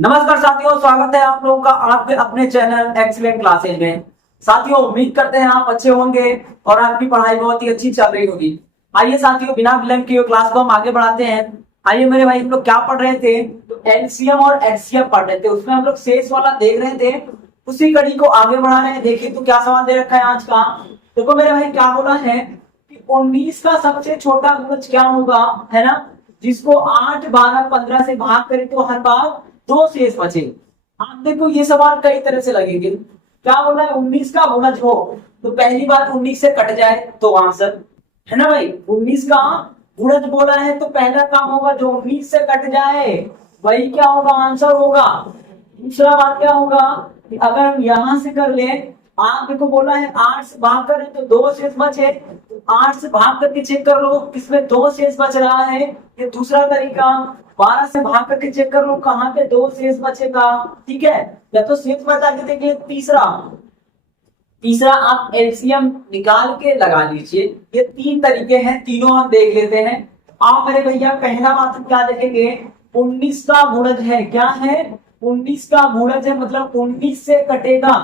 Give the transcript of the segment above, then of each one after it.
नमस्कार साथियों, स्वागत है आप लोगों का आपके अपने चैनल एक्सीलेंट क्लासेज में। साथियों, उम्मीद करते हैं आप अच्छे होंगे और आपकी पढ़ाई बहुत ही अच्छी चल रही होगी। आइए साथियों, बिना विलंब किए क्लास को हम आगे बढ़ाते हैं। आइए मेरे भाई, हम लोग क्या पढ़ रहे थे? तो एलसीएम और एचसीएफ पढ़ रहे थे, उसमें हम लोग शेष वाला देख रहे थे। उसी कड़ी को आगे बढ़ा रहे हैं। देखिए तो क्या सवाल दे रखा है आज का। देखो मेरे भाई, क्या बोला है कि 19 का सबसे छोटा गुणज क्या होगा, है ना, जिसको 8, 12, 15 से भाग करें तो हर बार 2 शेष बचे। आप देखो ये सवाल कई तरह से लगेंगे। क्या बोला है? 19 का गुणज हो तो पहली बात 19 से कट जाए तो आंसर, है ना भाई। 19 का गुणज बोला है तो पहला काम होगा जो 19 से कट जाए वही क्या होगा, आंसर होगा। दूसरा बात क्या होगा कि अगर हम यहां से कर ले, आप देखो बोला है 8 से भाग करें तो 2 शेष बचे, तो 8 से भाग करके चेक कर लो किसमें 2 शेष बच रहा है, ये दूसरा तरीका। 12 से भाग करके चेक कर लो कहाँ पे 2 शेष बचेगा, ठीक है। या तो शेष बचा के देखिए। तीसरा तीसरा आप एलसीएम निकाल के लगा लीजिए। ये 3 तरीके हैं, तीनों हम देख लेते हैं। आप मेरे भैया पहला बात हम क्या देखेंगे, 19 का गुणज है। क्या है? 19 का गुणज है, मतलब 19 से कटेगा।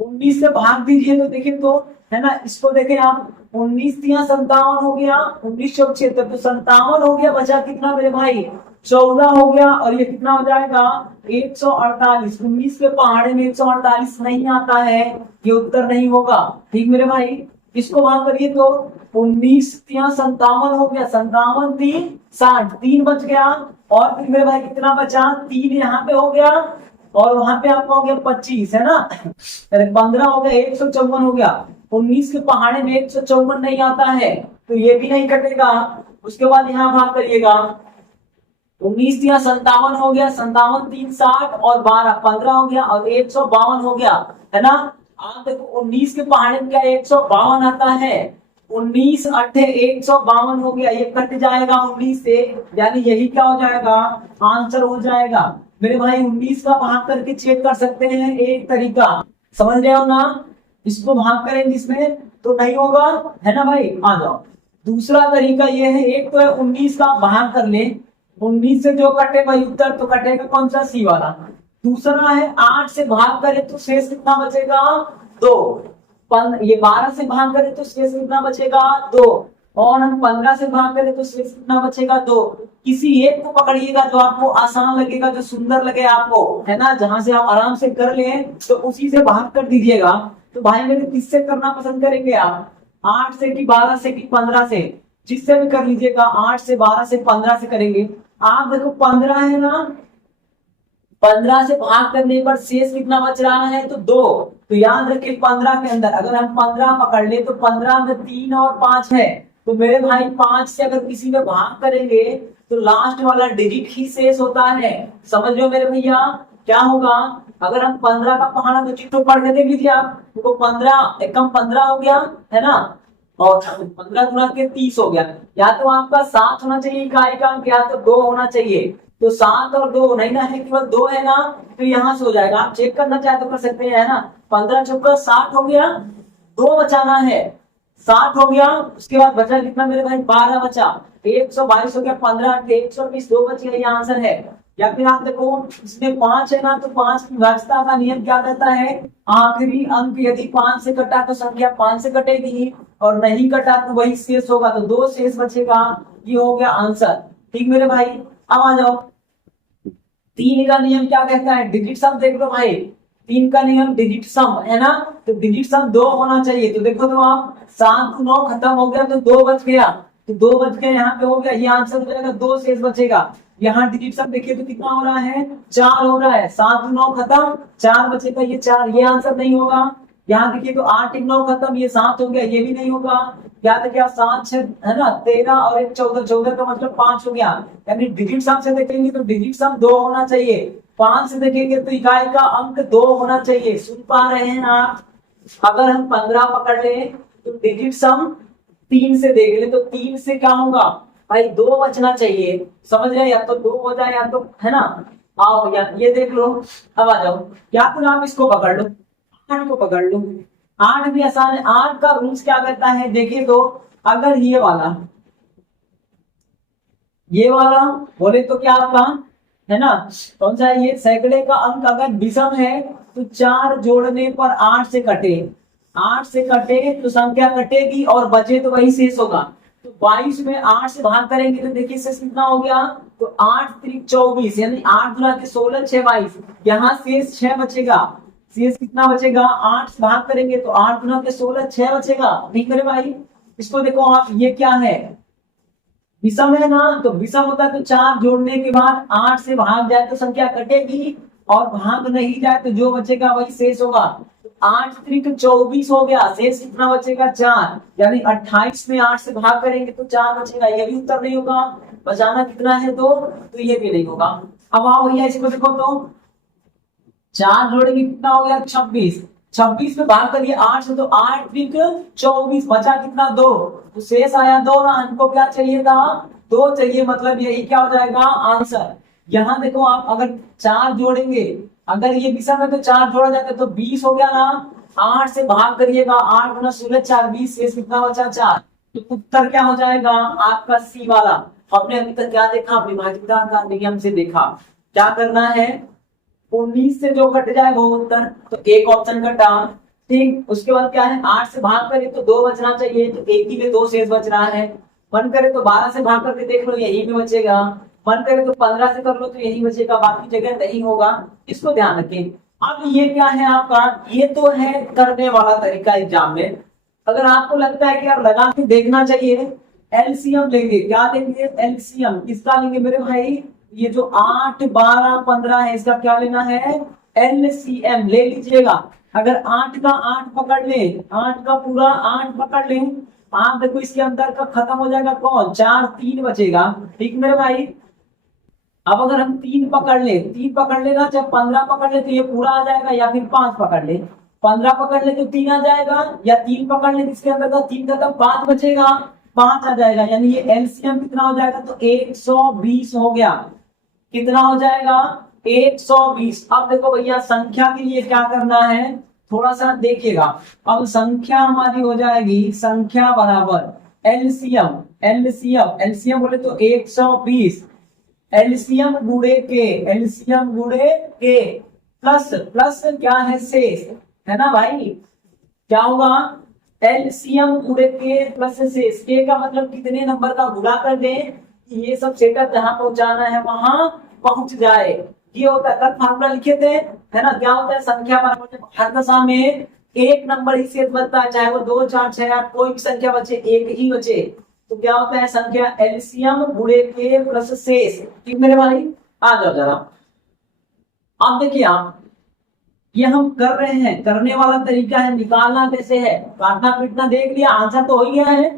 19 से भाग दीजिए तो देखिए तो, है ना, इसको देखें आप। 19 या 57 हो गया, 19 चौक 76 तो 57 हो गया। बचा कितना मेरे भाई? 14 हो गया। और ये कितना हो जाएगा? 148। 19 के पहाड़े में 148 नहीं आता है, ये उत्तर नहीं होगा। ठीक मेरे भाई, इसको वहां करिए तो 19 या 57 हो गया। 57 3 60, 3 बच गया। और फिर मेरे भाई कितना बचा? 3 यहाँ पे हो गया और वहां पे आपका हो गया 25, है ना। 15 हो गया, 154 हो गया। 19 के पहाड़े में 154 नहीं आता है तो ये भी नहीं कटेगा। उसके बाद यहाँ भाग करिएगा। 19 या 57 हो गया, 57 3 60 और 12 15 हो गया और 152 हो गया, है ना। आप देखो 19 के पहाड़े में क्या 152 आता है। 19 अट्ठे 152 हो गया, ये कट जाएगा 19 से, यानी यही क्या हो जाएगा, आंसर हो जाएगा। मेरे भाई 19 का भाग करके चेक कर सकते हैं, एक तरीका समझ रहे हो ना। इसको भाग करेंगे इसमें तो नहीं होगा, है ना भाई। आ जाओ, दूसरा तरीका ये है। एक तो है 19 का भाग कर ले, 19 से जो कटे वही उत्तर, तो कटेगा कौन सा? सी वाला। दूसरा है 8 से भाग करे तो शेष कितना बचेगा? 2। ये 12 से भाग करे तो शेष कितना बचेगा? 2। और हम 15 से भाग करें तो शेष कितना बचेगा? 2। किसी एक को पकड़िएगा जो आपको आसान लगेगा, जो सुंदर लगे आपको, है ना, जहां से आप आराम से कर ले तो उसी से भाग कर दीजिएगा। तो भाई मेरे किससे करना पसंद करेंगे आप? 8 से कि 12 से कि 15 से? जिससे भी कर लीजिएगा। 8 से 12 से 15 से करेंगे। आप देखो 15 है ना, 15 से भाग करने पर शेष कितना बच रहा है? तो 2। तो याद रखिए 15 के अंदर अगर हम 15 पकड़ ले तो 15 में 3 और 5 है। तो मेरे भाई 5 से अगर किसी में भाग करेंगे तो लास्ट वाला डिजिट ही शेष होता है। समझ लो मेरे भैया क्या होगा। अगर हम 15 का पहाड़ा तो चिट्ठू पढ़ के देख लीजिए आप, तो 15 एकम 15 हो गया, है ना। और 15 गुना के 30 हो गया। या तो आपका 7 होना चाहिए इकाई का अंक, या तो 2 होना चाहिए। तो 7 और 2 नहीं ना है, केवल 2 है ना, तो यहाँ से हो जाएगा। आप चेक करना चाहे तो कर सकते हैं, है ना। 15 चौका 60 हो गया, 2 बचाना है। 60 हो गया, उसके बाद बचा कितना मेरे भाई? 12 बचा। 122 हो गया, 15 120, 2 बच गया, ये आंसर है। या फिर आप देखो इसमें 5 है ना, तो 5 की व्यवस्था का नियम क्या कहता है? आखिरी अंक यदि 5 से कटा तो संख्या 5 से कटेगी, और नहीं कटा तो वही शेष होगा, तो 2 शेष बचेगा। ये हो गया आंसर। ठीक मेरे भाई, अब आ जाओ। 3 का नियम क्या कहता है? डिजिट सम देख लो भाई। 3 का नियम डिजिट सम, है ना। तो डिजिट सम 2 होना चाहिए। तो देखो तो आप 7 9 खत्म हो गया तो 2 बच गया, तो 2 बच गया, यहाँ पे हो गया, ये आंसर हो जाएगा। 2 शेष बचेगा। यहाँ डिजिट सम देखिए तो कितना हो रहा है? 4 हो रहा है। 7 9 खत्म, 4 बचेगा, ये 4, ये आंसर नहीं होगा। यहाँ देखिए तो 8 9 खत्म, ये 7 हो गया, ये भी नहीं होगा। यहाँ देखिए 7 6, है ना, 13 और 1 14, 14 का मतलब 5 हो गया। यानी डिजिट सम से देखेंगे तो डिजिट सम 2 होना चाहिए। 5 से देखेंगे तो इकाई का अंक 2 होना चाहिए। सुन पा रहे हैं आप? अगर हम 15 पकड़ ले तो डिजिट सम 3 से देख ले, तो 3 से क्या होगा भाई? 2 बचना चाहिए। समझ रहे? या तो 2 हो जाए या तो, है ना। आओ यार ये देख लो। अब आ जाओ, या तो आप इसको पकड़ लो, 8 को पकड़ लो। 8 भी आसान है। 8 का रूल्स क्या कहता है देखिए तो, अगर ये वाला बोले तो क्या आपका है ना। कौन सा है ये, सैकड़े का अंक अगर विषम है तो 4 जोड़ने पर 8 से कटे, 8 से कटे तो संख्या कटेगी और बचे तो वही शेष होगा। तो 22 में 8 से भाग करेंगे तो देखिए शेष कितना हो गया, तो 8 त्रिक 24 यानी 8 गुना के 16 6 22, यहाँ शेष 6 बचेगा। शेष कितना बचेगा, 8 से भाग करेंगे तो 8 गुना के 16 6 बचेगा। ठीक है भाई, इसको देखो आप, ये क्या है, विषम है ना, तो विषम होता है तो 4 जोड़ने के बाद 8 से भाग जाए तो संख्या कटेगी और भाग नहीं जाए तो जो बचेगा वही शेष होगा। 8 त्रिक 24 हो गया, शेष कितना बचेगा 4, यानी 28 में 8 से भाग करेंगे तो 4 बचेगा। ये भी उत्तर नहीं होगा, बचाना कितना है 2, तो ये भी नहीं होगा। अब आओ भैया इसको देखो, तो 4 जोड़ेंगे कितना हो गया 26, 26 में भाग करिए 8 से तो 8 त्रिक 24, बचा कितना 2, तो शेष आया 2 ना, हमको क्या चाहिए था 2 चाहिए, मतलब यही क्या हो जाएगा आंसर। यहाँ देखो आप, अगर 4 जोड़ेंगे, अगर ये विषम है तो 4 जोड़ा जाता तो 20 हो गया ना, 8 से भाग करिएगा, 8 गुना 16 4 20, शेष कितना बचा 4, तो उत्तर क्या हो जाएगा आपका सी वाला। आपने अभी तक क्या देखा, विभाजिता का नियम से देखा, क्या करना है 19 से जो कट जाए वो उत्तर, तो एक ऑप्शन कटा। ठीक, उसके बाद क्या है, 8 से भाग करे तो 2 बचना चाहिए, तो एक ही में 2 शेष बच रहा है। मन करे तो 12 से भाग करके देख लो, यही में बचेगा। मन करे तो 15 से कर लो तो यही बचेगा, बाकी जगह नहीं होगा, इसको ध्यान रखें। अब ये क्या है आपका, ये तो है करने वाला तरीका एग्जाम में। अगर आपको लगता है कि यार लगा के देखना चाहिए, एलसीएम लेंगे, क्या लेंगे एलसीएम, किसका लेंगे मेरे भाई, ये जो 8 12 15 है इसका क्या लेना है एलसीएम ले लीजिएगा। अगर 8 का 8 पकड़ ले, 8 का पूरा 8 पकड़ ले, आप देखो इसके अंदर का खत्म हो जाएगा कौन, 4 3 बचेगा। ठीक मेरे भाई, अब अगर हम 3 पकड़ ले, 3 पकड़ लेना, जब 15 पकड़ ले तो ये पूरा आ जाएगा, या फिर 5 पकड़ ले, 15 पकड़ ले तो 3 आ जाएगा, या 3 पकड़ ले इसके अंदर का 3 का तब 5 बचेगा, 5 आ जाएगा, यानी ये एलसीएम कितना हो जाएगा, तो 120 हो गया। कितना हो जाएगा 120। अब देखो भैया संख्या के लिए क्या करना है, थोड़ा सा देखिएगा। अब संख्या हमारी हो जाएगी, संख्या बराबर एलसीएम, एलसीएम एलसीएम बोले तो 120, एलसीएम गुणे के, एलसीएम गुणे के प्लस प्लस क्या है शेष, है ना भाई, क्या होगा एलसीएम गुणे के प्लस शेष, के का मतलब कितने नंबर का गुणा कर दे, ये सब सेटअप जहां पहुंचाना है वहां पहुंच जाए। ये होता है, कल फार्मूला लिखे थे, है ना, क्या होता है संख्या बराबर हर दशा में एक नंबर ही शेष बचता है, चाहे वो 2 4 6 8 कोई भी संख्या बचे, एक ही बचे, तो क्या होता है संख्या एलसीएम गुणे के प्लस शेष। ठीक मेरे भाई, आ जाओ जरा। अब देखिए आप, ये हम कर रहे हैं, करने वाला तरीका है, निकालना कैसे है, काटना पीटना देख लिया, आंसर तो हो ही गया है,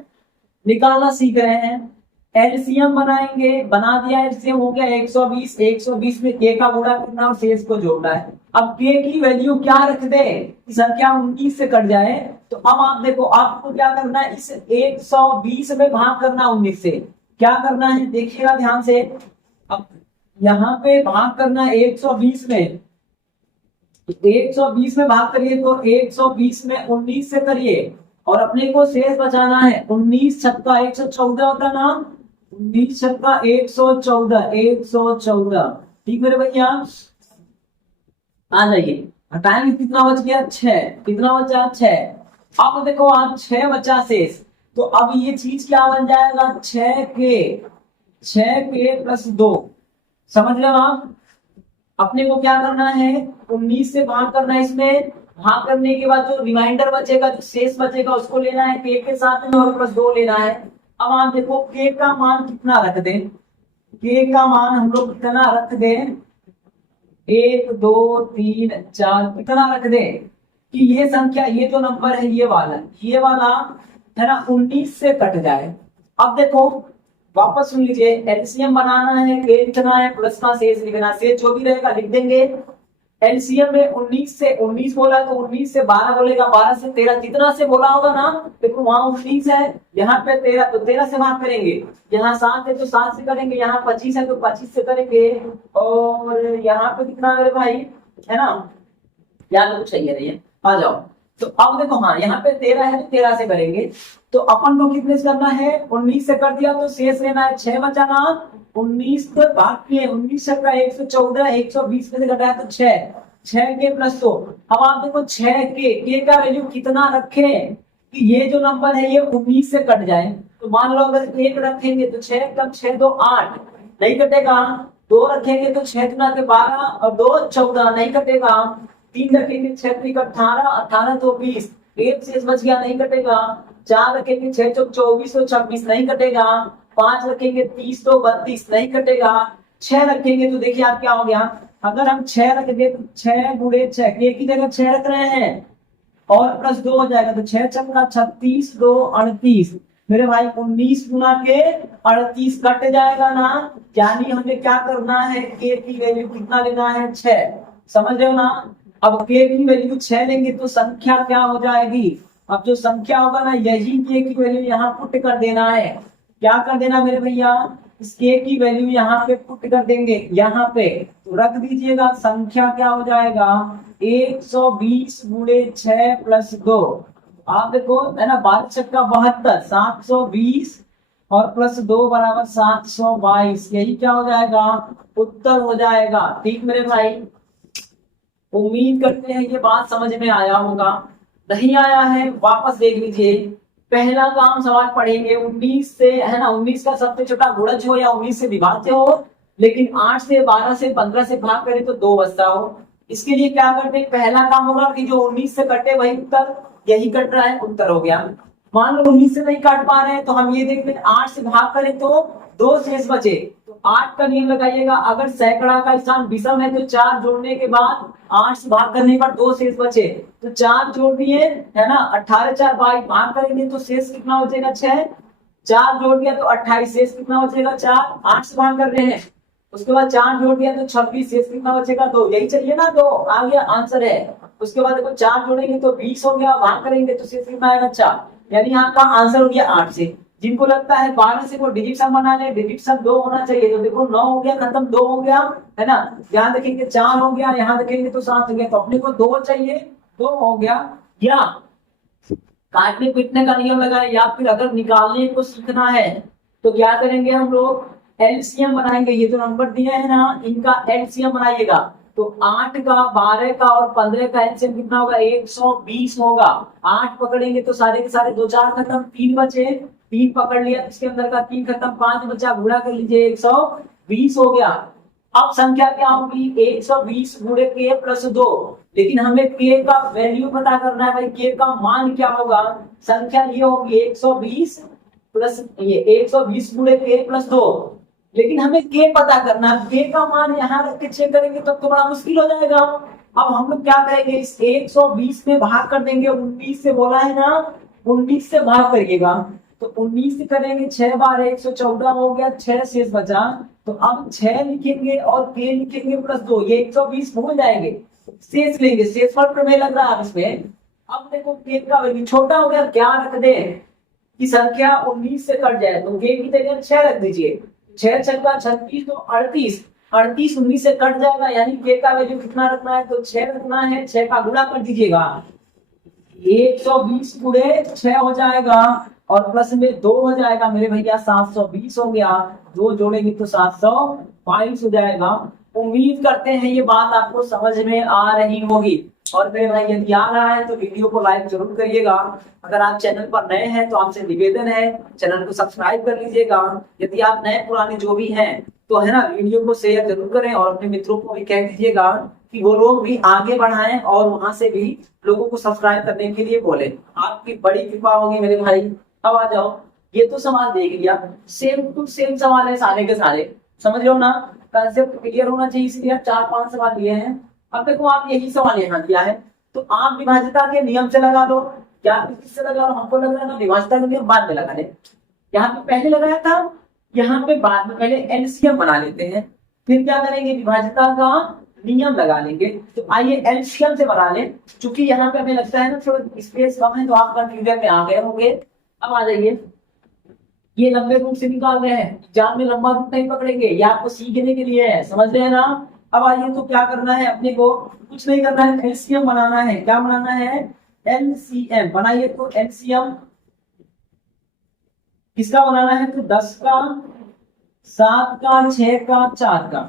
निकालना सीख रहे हैं। एलसीएम बनाएंगे, बना दिया, एलसीएम हो गया 120, 120 में के का गुणा करना और शेष को जोड़ना है। अब के की वैल्यू क्या रख दे, संख्या 19 से कट जाए, तो अब आप देखो आपको क्या करना है, इस 120 में भाग करना 19 से, क्या करना है देखिएगा ध्यान से। अब यहाँ पे भाग करना है 120 में, 120 में भाग करिए तो 120 में 19 से करिए और अपने को शेष बचाना है, 19 छक्का 114 होता ना, 19 छक्का 114, 114। ठीक मेरे भैया, आ जाइए, हटाएंगे कितना बच गया 6, कितना बचा 6। अब देखो आप 6 बचा शेष, तो अब ये चीज क्या बन जाएगा 6 के प्लस 2, समझ लो आप। अपने को क्या करना है 19 से भाग करना है, इसमें भाग करने के बाद जो रिमाइंडर बचेगा, जो शेष बचेगा उसको लेना है के साथ में और प्लस 2 लेना है। अब आप देखो के का मान कितना रख दें, के का मान हम लोग कितना रख दें 1 2 3 4, कितना रख दें कि ये संख्या, ये जो नंबर है ये वाला है ना 19 से कट जाए। अब देखो वापस सुन लीजिए, एलसीएम बनाना है, के लिखना है, प्लस का शेष लिखना है, शेष जो भी रहेगा लिख देंगे। एलसीएम में 19 से 19 बोला तो 19 से 12 बोलेगा, 12 से 13, जितना से बोला होगा ना, देखो वहां 19 है, यहाँ पे 13, तो 13 से भाग करेंगे, यहाँ 7 है तो 7 से करेंगे, यहाँ 25 है तो 25 से करेंगे, और यहाँ पे कितना मेरे भाई, है ना, या तो कुछ चाहिए नहीं है, आ जाओ। तो अब देखो, हाँ यहाँ पे 13 है तो 13 से करेंगे। तो अपन को कितने से करना है, 19 से कर दिया तो शेष लेना है 6 बचा ना, 19 तो बाकी है, 19 का 114, 120 में से घटाया तो 6, 6 के प्लस 2। अब आप देखो 6 के का वैल्यू कितना रखे कि ये जो नंबर है ये 19 से कट जाए। तो मान लो अगर 1 रखेंगे तो 6 कम 6 2 8 नहीं कटेगा, 2 रखेंगे तो 6 गुना के 12 और 2 14 नहीं कटेगा, 3 रखेंगे 6 3 18 18 तो 20, एक शेष बच गया नहीं कटेगा, 4 रखेंगे 6 चौक 24 तो 26 नहीं कटेगा, 5 रखेंगे 30 तो 32 नहीं कटेगा, 6 रखेंगे तो देखिए आप क्या हो गया, अगर हम 6 रख दे तो 6 गुणे 6 एक ही जगह 6 रख रहे हैं और प्लस 2 हो जाएगा तो 6 चौका 36 2 38 मेरे भाई 19 गुना के 38 कट जाएगा ना। यानी हमें क्या करना है, के की वैल्यू कितना लेना है 6, समझ रहे हो ना। अब के की वैल्यू 6 लेंगे तो संख्या क्या हो जाएगी, अब जो संख्या होगा ना यही के की वैल्यू यहाँ पुट कर देना है। क्या कर देना मेरे भैया, इस के की वैल्यू यहाँ पे पुट कर देंगे, यहाँ पे तो रख दीजिएगा, संख्या क्या हो जाएगा 120 गुणे 6 प्लस 2। आप देखो है ना, 12 छक्का 72, 720 और प्लस 2 बराबर 722, यही क्या हो जाएगा उत्तर हो जाएगा। ठीक मेरे भाई, उम्मीद करते हैं ये बात समझ में आया होगा। नहीं आया है वापस देख लीजिए, पहला काम सवाल पढ़ेंगे 19 से, है ना, 19 का सबसे छोटा गुणज हो या 19 से विभाज्य हो, लेकिन 8 से 12 से 15 से भाग करें तो 2 बचता हो। इसके लिए क्या करते हैं, पहला काम होगा कि जो 19 से कटे वही उत्तर, यही कट रहा है उत्तर हो गया। मान लो 19 से नहीं काट पा रहे हैं तो हम ये देख लें 8 से भाग करें तो 2 शेष बचे, तो 8 का नियम लगाइएगा, अगर सैकड़ा का स्थान विषम है तो 4 जोड़ने के बाद 8 से भाग करने पर 2 शेष बचे, तो 4 जोड़ दिए, है ना, 18 4 22 भाग करेंगे तो शेष कितना बचेगा 6, 4 जोड़ दिया तो 28, शेष कितना बचेगा 4, 8 से भाग कर रहे हैं, उसके बाद 4 जोड़ दिया तो 26, शेष कितना बचेगा 2, यही चाहिए ना, 2 आ गया आंसर है। उसके बाद देखो 4 जोड़ेंगे तो 20 हो गया, भाग करेंगे तो शेष कितना आएगा 4, यानी आपका आंसर हो गया 8 से। जिनको लगता है 12 से को डिजिट सम बना ले, डिजिट सम 2 होना चाहिए, तो देखो 9 हो गया खत्म, 2 हो गया, है ना, यहाँ देखेंगे 4 हो गया, यहाँ देखेंगे तो 7 हो गया, तो अपने को 2 चाहिए, 2 हो गया। या काटने पीटने का नियम लगाए, या फिर अगर निकालने को सीखना है तो क्या करेंगे हम लोग, एलसीएम बनाएंगे। ये जो नंबर दिए है ना इनका एलसीएम बनाइएगा, तो 8 का 12 का और 15 का एलसीएम कितना होगा 120 होगा। 8 पकड़ेंगे तो सारे के सारे 2 4 खत्म, 3 बचे, 3 पकड़ लिया इसके अंदर का 3 खत्म, 5 बचा, गुणा कर लीजिए 120 हो गया। अब संख्या क्या होगी 120 गुणे के प्लस 2, लेकिन हमें के का वैल्यू पता करना है भाई, के का मान क्या होगा, संख्या ये होगी 120 प्लस ये 120 गुणे के प्लस 2, लेकिन हमें के पता करना है, के का मान यहाँ रख के चेक करेंगे तब तो बड़ा मुश्किल हो जाएगा। अब हम लोग क्या करेंगे, इस 120 में भाग कर देंगे, 19 से बोला है ना, 19 से भाग करिएगा, तो 19 से करेंगे 6 बार 114 हो गया, 6 शेष बचा, तो अब 6 लिखेंगे और के लिखेंगे प्लस 2, ये 120 भूल जाएंगे, शेष लेंगे, शेषफल प्रमेय लग रहा है इसमें। अब देखो के का वैल्यू छोटा हो गया, क्या रख दे कि संख्या 19 से कट जाए, तो के की जगह 6 रख दीजिए, 6 छक्का 36 तो 38, 38 19 से कट जाएगा, यानी के का वैल्यू कितना रखना है, तो 6 रखना है, 6 का गुणा कर दीजिएगा, 120 गुणे 6 हो जाएगा और प्लस में 2 हो जाएगा मेरे भैया, 720 हो गया, 2 जोड़ेंगे तो 722 हो जाएगा। उम्मीद करते हैं ये बात आपको समझ में आ रही होगी। और मेरे भाई यदि आ रहा है तो वीडियो को लाइक जरूर करिएगा। अगर आप चैनल पर नए हैं तो आपसे निवेदन है चैनल को सब्सक्राइब कर लीजिएगा। यदि आप नए पुराने जो भी हैं तो है ना, वीडियो को शेयर जरूर करें और अपने मित्रों को भी कह दीजिएगा कि वो लोग भी आगे बढ़ाएं और वहां से भी लोगों को सब्सक्राइब करने के लिए बोले। आपकी बड़ी कृपा होगी मेरे भाई। अब आ जाओ, ये तो सवाल देख लिया, सेम टू सेम सवाल है सारे के सारे, समझ लो ना, कंसेप्ट क्लियर होना चाहिए, इसलिए 4-5 सवाल दिए हैं। अब देखो आप यही सवाल यहाँ दिया है तो आप विभाज्यता के नियम से लगा दो, या किससे लगा लो, हमको लग रहा है विभाज्यता के नियम बाद में लगा ले, यहाँ पे पहले लगाया था, यहाँ पे बाद में, पहले एलसीएम बना लेते हैं, फिर क्या करेंगे विभाज्यता का नियम लगा लेंगे। तो आइए एलसीएम से बना लें, क्योंकि यहाँ पे हमें लगता है ना थोड़ा स्पेस कम है तो आप कंफ्यूजन में आ गए होंगे। अब आ जाइए, ये लंबे रूप से निकाल रहे हैं, एग्जाम में लंबा रूप नहीं पकड़ेंगे, ये आपको सीखने के लिए है, समझ रहे हैं ना। अब आइए तो क्या करना है, अपने को कुछ नहीं करना है, एलसीएम बनाना है। क्या बनाना है, एलसीएम बनाइए। तो एलसीएम किसका बनाना है? तो 10 का, 7 का, 6 का, 4 का।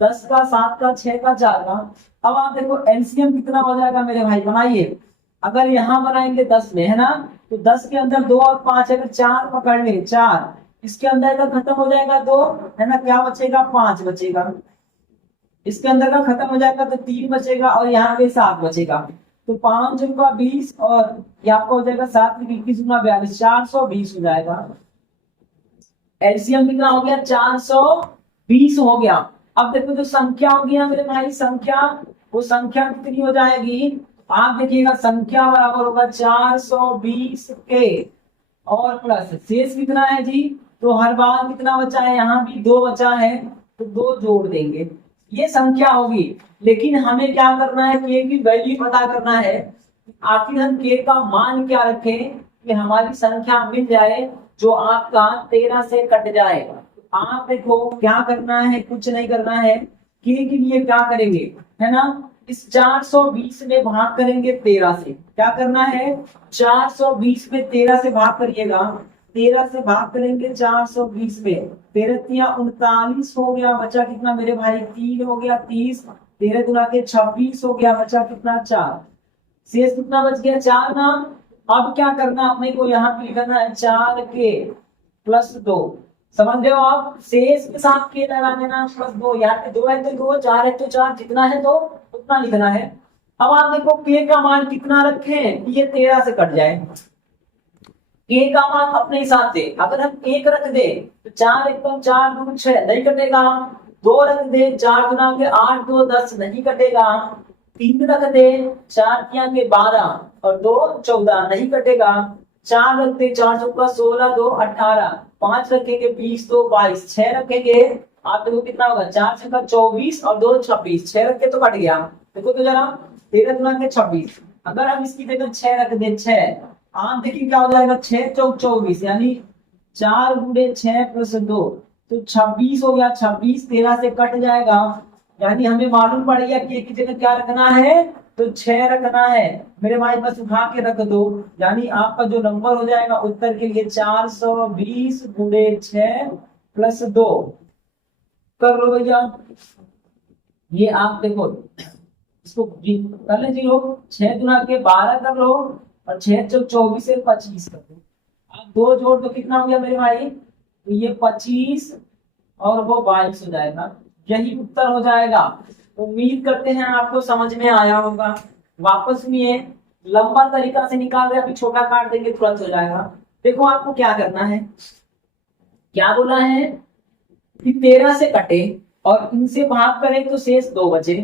10 का, 7 का, 6 का, 4 का। अब आप देखो एलसीएम कितना हो जाएगा मेरे भाई, बनाइए। अगर यहां बनाएंगे 10 में, है ना, तो 10 के अंदर 2 और 5, अगर 4 पकड़ ले, 4 इसके अंदर का खत्म हो जाएगा 2, है ना, क्या बचेगा? 5 बचेगा। इसके अंदर का खत्म हो जाएगा तो 3 बचेगा, और यहाँ पे 7 बचेगा। तो 5 का 20, और ये आपका हो जाएगा 7 की 21 गुना 42, 420 हो जाएगा। एलसीएम कितना हो गया? 420 हो गया। अब देखो जो संख्या होगी ना मेरे भाई, संख्या, वो संख्या कितनी हो जाएगी? आप देखिएगा संख्या बराबर होगा 420 के, और प्लस शेष कितना है जी? तो हर बार कितना बचा है? यहाँ भी 2 बचा है, तो 2 जोड़ देंगे, ये संख्या होगी। लेकिन हमें क्या करना है? के की वैल्यू पता करना है। आखिर हम के का मान क्या रखें कि हमारी संख्या मिल जाए जो आपका 13 से कट जाए। आप देखो क्या करना है, कुछ नहीं करना है। के के लिए क्या करेंगे, है ना, इस 420 में भाग करेंगे 13 से। क्या करना है? 420 में 13 से भाग करिएगा। 13 से भाग करेंगे 420 में, 13 39 हो गया, बचा कितना मेरे भाई? 3 हो गया 30, 13 गुना के 26 हो गया, बचा कितना? 4। शेष कितना बच गया? 4 ना। अब क्या करना अपने को? यहाँ पे लिखना है 4 के प्लस 2। समझ रहे हो आप? शेष के साथ के लगा देना, प्लस 2। यहाँ पे 2 है तो 2, 4 है तो 4, जितना है तो उतना लिखना है। अब आप देखो के का मान कितना रखें, ये 13 से कट जाए। के का मान अपने हिसाब से अगर हम 1 रख दे तो 4 1 4 2 6 नहीं कटेगा। 2 रख दे, 4 गुना के 8 2 10 नहीं कटेगा। 3 रख दे, 4 किया के 12 और 2 14 नहीं कटेगा। 4 रख दे, 4 चौका 16 2 18, 5 रखेंगे 20 2 22, 6 रखेंगे, आप देखो कितना होगा? 4 छक्का 24 और 2 26, 6 रख के तो कट गया। देखो तो जरा, 13 गुना के 26। अगर हम इसकी जगह 6 रख दे, 6, आप देखिए क्या हो जाएगा? 6 चौक 24, यानी 4 गुणे 6 प्लस 2, तो 26 हो गया। 26 13 से कट जाएगा, यानी हमें मालूम पड़ गया कि एक की जगह क्या रखना है? तो 6 रखना है मेरे भाई, बस उठा के रख दो। यानी आपका जो नंबर हो जाएगा उत्तर के लिए 420 गुणे 6 प्लस 2। कर लो भैया, ये आप देखो इसको कर ले 0, 6 गुना के 12 कर लो, और 6 चौक 24 से 25 कर दो। आप 2 जोड़ दो, कितना हो गया मेरे भाई? तो ये 25 और वो 22 हो जाएगा। यही उत्तर हो जाएगा। उम्मीद करते हैं आपको समझ में आया होगा। वापस में ये लंबा तरीका से निकाल रहे, अभी छोटा काट देंगे तुरंत हो जाएगा। देखो आपको क्या करना है, क्या बोला है कि 13 से कटे और इनसे भाग करें तो शेष 2 बचे।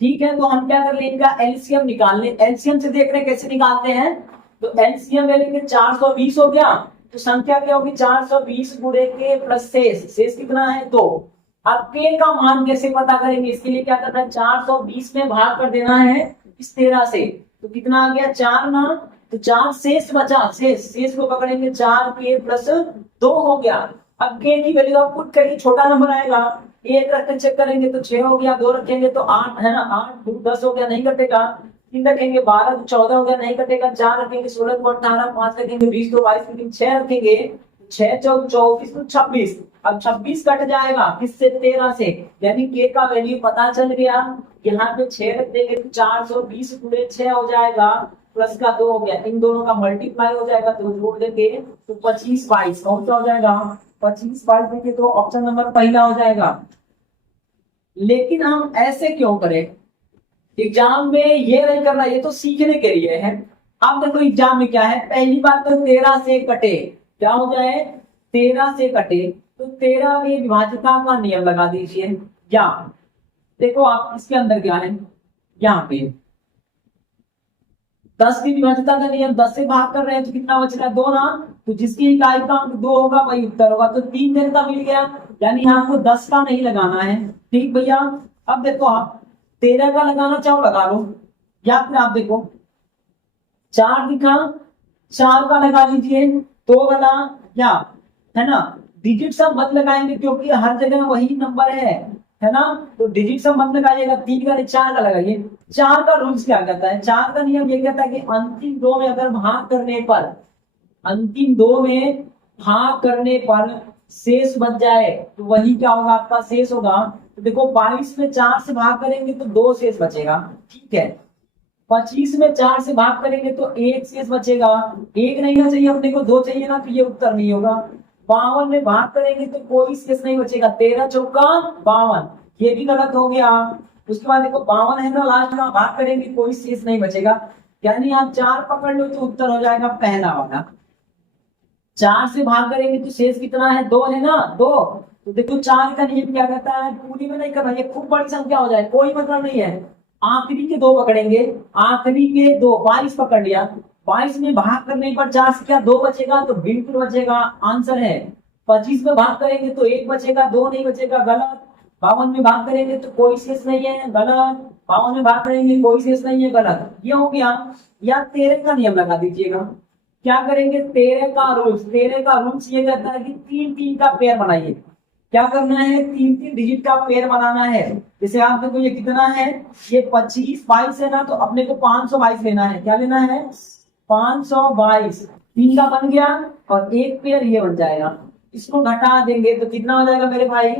ठीक है, तो हम क्या कर लें? इनका एलसीएम निकाल लें। एलसीएम से देख रहे कैसे निकालते हैं। तो एलसीएम ले लेंगे, 420 हो गया, तो संख्या क्या होगी? 420 गुणे के प्लस शेष। शेष कितना है? 2। अब के का मान कैसे पता करेंगे? इसके लिए क्या करना है? 420 में भाग कर देना है इस 13 से, तो कितना आ गया? 4 ना, तो 4 शेष बचा, शेष को पकड़ेंगे, 4 के प्लस 2 हो गया। अब के की वैल्यू आप पुट करिए, छोटा नंबर आएगा। 1 रख कर चेक करेंगे तो 6 हो गया, 2 रखेंगे तो 8, है ना, 8 2 10 हो गया, नहीं कटेगा। 3 रखेंगे 12 तो 14 हो गया, नहीं कटेगा। 4 रखेंगे 16 तो 18, 5 रखेंगे 20 तो 22, लेकिन 6 रखेंगे 6 चौक 24 तो 26। अब 26 कट जाएगा किससे? 13 से, यानी के का वैल्यू पता चल गया। यहाँ पे 6 रख देंगे तो 420 गुणे 6 हो जाएगा, प्लस का 2 हो गया, इन दोनों का मल्टीप्लाई हो जाएगा, तो जोड़ देंगे तो 25 22 कौन सा हो जाएगा? 25 22 देंगे तो ऑप्शन नंबर पहला हो जाएगा। लेकिन हम ऐसे क्यों करें? एग्जाम में ये नहीं करना, ये तो सीखने के लिए है। अब देखो एग्जाम में क्या है, पहली बात तो 13 से कटे, क्या हो जाए? 13 से कटे तो 13 में विभाज्यता का नियम लगा दीजिए। या देखो आप इसके अंदर क्या है, यहाँ पे 10 की विभाज्यता का नियम, 10 से भाग कर रहे हैं तो कितना बच रहा है? 2 ना, तो जिसकी इकाई का अंक 2 होगा वही उत्तर होगा। तो 3 दिन का मिल गया, यानी आपको 10 का नहीं लगाना है। ठीक भैया, अब देखो आप 13 का लगाना चाहो लगा लो, या फिर आप देखो 4 दिखा, 4 का लगा लीजिए, 2 वाला, या है ना, डिजिट सब मत लगाएंगे क्योंकि हर जगह वही नंबर है। है ना। तो डिजिट सम मत लगाइएगा, 3 का नहीं 4 का लगाइए। 4 का रूल्स क्या कहता है, 4 का नियम ये कहता है कि अंतिम दो में अगर भाग करने पर, अंतिम दो में भाग करने पर शेष बच जाए तो वही क्या होगा, आपका शेष होगा। तो देखो 22 में 4 से भाग करेंगे तो 2 शेष बचेगा, ठीक है। 25 में 4 से भाग करेंगे तो 1 शेष बचेगा। 1 नहीं ना चाहिए अपने को, 2 चाहिए ना, तो ये उत्तर नहीं होगा। 52 में भाग करेंगे तो कोई शेष नहीं बचेगा, 13 चौका 52, ये भी गलत हो गया। उसके बाद देखो 52 है ना लास्ट में, भाग करेंगे कोई शेष नहीं बचेगा, यानी आप 4 पकड़ लो तो उत्तर हो जाएगा पहला वाला। 4 से भाग करेंगे तो शेष कितना है, 2 है ना, 2। तो देखो 4 का नियम क्या कहता है, पूरी में नहीं करना, ये खूब बड़ी संख्या हो जाए कोई मतलब नहीं है। आखिरी के 2 पकड़ेंगे, आखिरी के 2, 22 पकड़ लिया। 22 में भाग करने पर 4 से क्या 2 बचेगा, तो बिल्कुल बचेगा, आंसर है। 25 में भाग करेंगे तो 1 बचेगा, 2 नहीं बचेगा, गलत। 52 में भाग करेंगे तो कोई शेष नहीं है, गलत। 52 में भाग करेंगे कोई शेष नहीं है, गलत। ये हो गया। या 13 का नियम लगा दीजिएगा। क्या करेंगे, 13 का रूल्स, 13 का रूल्स ये कहता है कि 3-3 का पेयर बनाइए। क्या करना है, 3-3 डिजिट का पेयर बनाना है। जैसे आप देखो ये कितना है, ये 25, 22 है ना, तो अपने को 522 लेना है। क्या लेना है, 522। 3 का बन गया और एक पेयर ये बन जाएगा। इसको घटा देंगे तो कितना हो जाएगा मेरे भाई,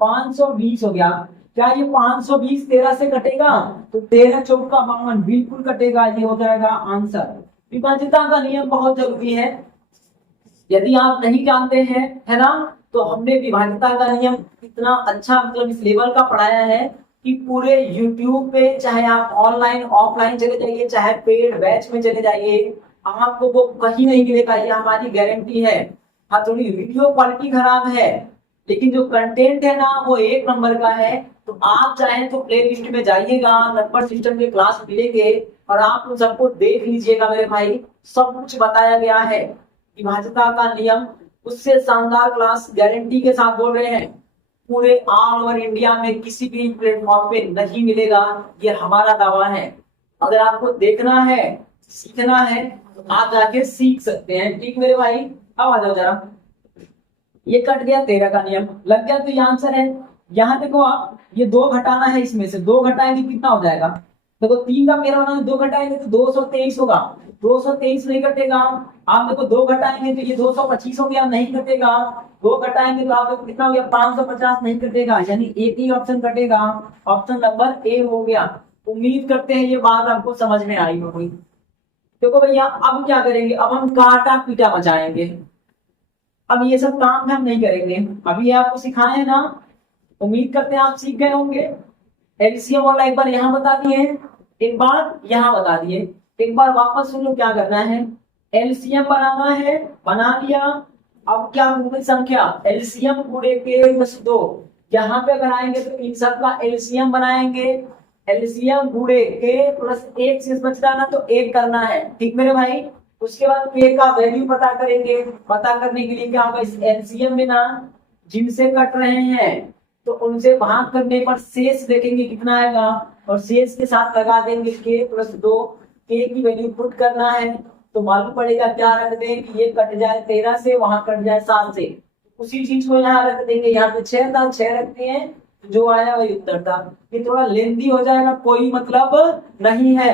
520 हो गया। क्या ये 520 13 से कटेगा, तो 13 चौका 52 बिल्कुल कटेगा, ये हो जाएगा आंसर। विभाज्यता का नियम बहुत जरूरी है, यदि आप नहीं जानते हैं, है ना, तो हमने विभाज्यता का नियम इतना अच्छा मतलब इस लेवल का पढ़ाया है कि पूरे YouTube पे, चाहे आप ऑनलाइन ऑफलाइन चले जाइए, चाहे पेड बैच में चले जाइए, आपको वो कहीं नहीं मिलेगा, ये हमारी गारंटी है। हाँ थोड़ी वीडियो क्वालिटी खराब है, लेकिन जो कंटेंट है ना वो 1 नंबर का है। तो आप चाहें तो प्ले लिस्ट में जाइएगा, नंबर सिस्टम के क्लास मिलेंगे और आप उन सबको देख लीजिएगा मेरे भाई, सब कुछ बताया गया है। विभाज्यता का नियम उससे शानदार क्लास गारंटी के साथ बोल रहे हैं, पूरे ऑल ओवर इंडिया में किसी भी प्लेटफॉर्म पे नहीं मिलेगा, ये हमारा दावा है। अगर आपको देखना है, सीखना है, तो आप जाके सीख सकते हैं, ठीक मेरे भाई। अब आ जाओ जरा, ये कट गया 13 का नियम लग गया, तो ये आंसर है। यहाँ देखो आप, ये 2 घटाना है, इसमें से 2 घटाएंगे कितना हो जाएगा, देखो 3 का पेयर बनाना, 2 घटाएंगे तो 223 होगा, 223 नहीं कटेगा। आप देखो 2 घटाएंगे तो ये 225 हो गया, नहीं कटेगा। 2 घटाएंगे तो आप देखो कितना हो गया, 550 नहीं कटेगा, यानी एक ही ऑप्शन कटेगा, ऑप्शन नंबर ए हो गया। उम्मीद करते हैं ये बात आपको समझ में आई होगी। देखो भैया अब क्या करेंगे, अब हम काटा पीटा बचाएंगे। अब ये सब काम हम नहीं करेंगे, अभी आपको सिखाए ना, उम्मीद करते हैं आप सीख गए होंगे। एलसीएम और एक बार यहाँ बता दिए, एक बार यहाँ बता दिए, एक बार वापस सुन लो क्या करना है। एलसीएम बनाना है, बना लिया। अब क्या होगी संख्या, एलसीएम गुणे के बस 2, यहाँ पे अगर आएंगे तो इन सब का एलसीएम बनाएंगे। एलसीएम गुणे के प्लस 1 शेष बचता ना, तो 1 करना है, ठीक मेरे भाई। उसके बाद के का वैल्यू पता करेंगे, पता करने के लिए क्या होगा, इस एलसीएम में ना जिनसे कट रहे हैं तो उनसे भाग करने पर शेष देखेंगे कितना आएगा, और शेष के साथ लगा देंगे के प्लस 2, के की वैल्यू पुट करना है। तो मालूम पड़ेगा क्या रख दें कि ये कट जाए 13 से, वहां कट जाए 7 से, उसी चीज को यहाँ रख देंगे। यहाँ पे 6 था, 6 रखते हैं, जो आया वही उत्तर था। ये थोड़ा लेंथी हो जाएगा, कोई मतलब नहीं है।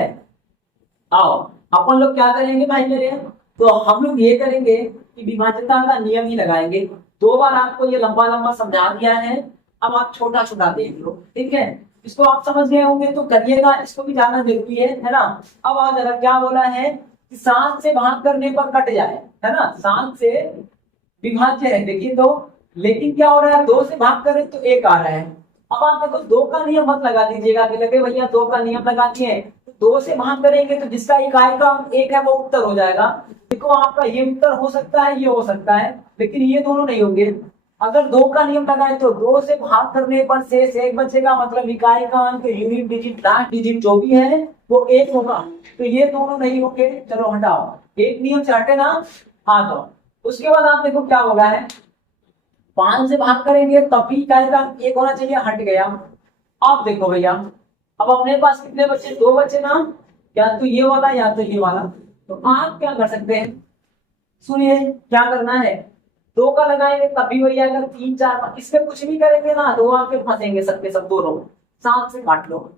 आओ अपन लोग क्या करेंगे भाई मेरे, तो हम लोग ये करेंगे कि विभाज्यता का नियम ही लगाएंगे। 2 बार आपको ये लंबा लंबा समझा दिया है, अब आप छोटा छोटा देख लो, ठीक है। इसको आप समझ गए होंगे तो करिएगा, इसको भी जानना जरूरी है ना। अब आ जरा क्या बोला है कि 7 से भाग करने पर कट जाए, है ना, 7 से विभाज्य है, देखिए तो, लेकिन क्या हो रहा है, 2 से भाग करें तो 1 आ रहा है। अब आप देखो 2 का नियम मत लगा दीजिएगा कि लगे भैया 2 का नियम लगा दिए, 2 से भाग करेंगे तो जिसका इकाई का 1 है वो उत्तर हो जाएगा। देखो आपका ये उत्तर हो सकता है, ये हो सकता है, लेकिन ये दोनों नहीं होंगे। अगर 2 का नियम लगाए तो 2 से भाग करने पर शेष 1 बचेगा, मतलब इकाई का अंक, यूनिट डिजिट, लास्ट डिजिट जो भी है वो 1 होगा। तो ये दोनों नहीं होंगे, चलो हटाओ, एक नियम से हटे ना, हाँ तो उसके बाद आप देखो क्या होगा है, 5 से भाग करेंगे तब भी इकाई का 1 होना चाहिए, हट गया। अब देखो भैया, अब अपने पास कितने बचे, 2 बचे ना, या तो ये वाला या तो ये वाला। तो आप क्या कर सकते हैं, सुनिए क्या करना है, दो का लगाएंगे तब भी वही आएगा, 3 4 5, इस पे कुछ भी करेंगे ना दो आके फंसेंगे सबके सब दोनों। 7 से काट लो,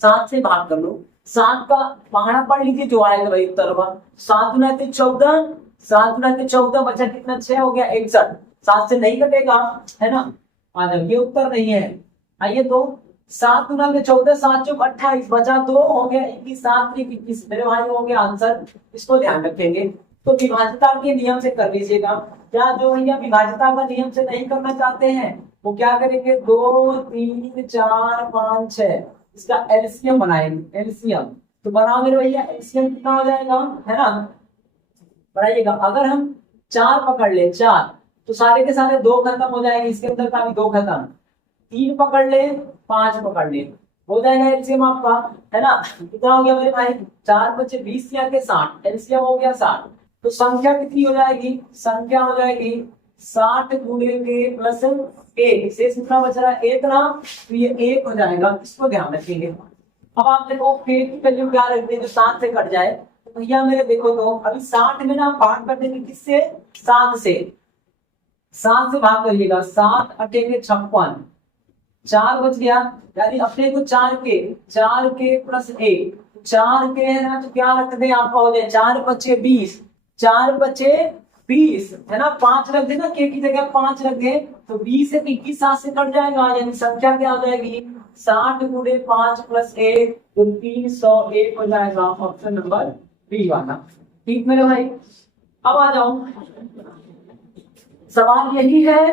7 से भाग कर लो, 7 का पहाड़ा पढ़ लीजिए जो आएगा वही उत्तर होगा। 7 गुना 14, 7 गुना 14 बचा कितना, 6 हो गया 61, 7 से नहीं कटेगा, है ना। आ जाओ, ये उत्तर नहीं है। आइए तो 7 गुना 14, 7 चौक 28, बचा 2 हो गया 21, 7 3 21, मेरे भाई हो गया आंसर। इसको ध्यान रखेंगे। तो विभाज्यता के नियम से कर लीजिएगा। क्या जो भैया विभाज्यता का नियम से नहीं करना चाहते हैं वो क्या करेंगे, 2 3 4 5 6 इसका एलसीएम बनाएंगे, एलसीएम। तो बनाओ मेरे भैया, एलसीएम कितना हो जाएगा, है ना, बनाइएगा। अगर हम 4 पकड़ ले, 4 तो सारे के सारे 2 खत्म हो जाएंगे, इसके अंदर का भी 2 खत्म। 3 पकड़ ले, 5 पकड़ ले, हो जाएगा एलसीएम आपका, है ना। कितना हो गया मेरे भाई, 4 बचे 20 या के 60, एलसीएम हो गया 60। तो संख्या कितनी हो जाएगी, संख्या हो जाएगी 60 गुणेंगे प्लस 1, शेष कितना बच रहा है, 1 ना, तो ये 1 हो जाएगा, इसको ध्यान रखेंगे। अब आप देखो k की वैल्यू क्या रखते हैं जो 7 से कट जाए, तो भैया मेरे देखो तो अभी 60 में ना भाग कर देंगे किससे, 7 से, 7 से भाग करिएगा, 7 अटेंगे 56, 4 बच गया, यानी अपने को 4 के प्लस 1, 4 के है ना, तो क्या रख दें आपका हो जाए 4 बचे 20, 4 बचे 20, है ना, 5 रख देना, के की जगह 5 रख दे, तो 20 से 21 7 से कट जाएगा, यानी संख्या क्या हो जाएगी, 60 गुणे 5 प्लस 1, तो 301 हो जाएगा, ऑप्शन नंबर बी वाला। ठीक मेरे भाई। अब आ जाओ, सवाल यही है,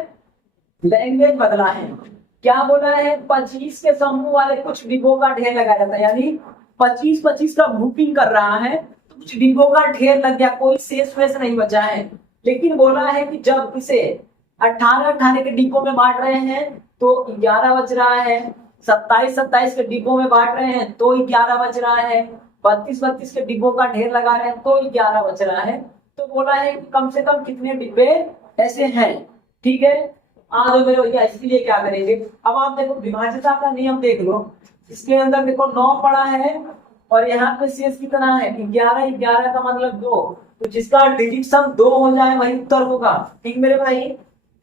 लैंग्वेज बदला है। क्या बोला है, 25 के समूह वाले कुछ डिब्बों का ढेर लगाया जाता है, यानी 25 का ग्रुपिंग कर रहा है, तो कुछ डिब्बों का ढेर लग गया, कोई शेष वेश नहीं बचा है। लेकिन बोला है कि जब इसे 18 के डिब्बों में बांट रहे हैं तो 11 बच रहा है, 27 के डिब्बों में बांट रहे हैं तो 11 बच रहा है, 32 के डिब्बों का ढेर लगा रहे हैं तो 11 बच रहा है। तो बोला है कि कम से कम कितने डिब्बे ऐसे हैं, ठीक है। आज मेरे भैया इसके क्या करेंगे, अब आप देखो विभाज्यता का नियम देख लो, इसके अंदर देखो 9 पड़ा है और यहाँ पे शेष कितना है 11, 11 का मतलब 2, तो जिसका डिजिट सम 2 हो जाए वही उत्तर होगा। ठीक मेरे भाई,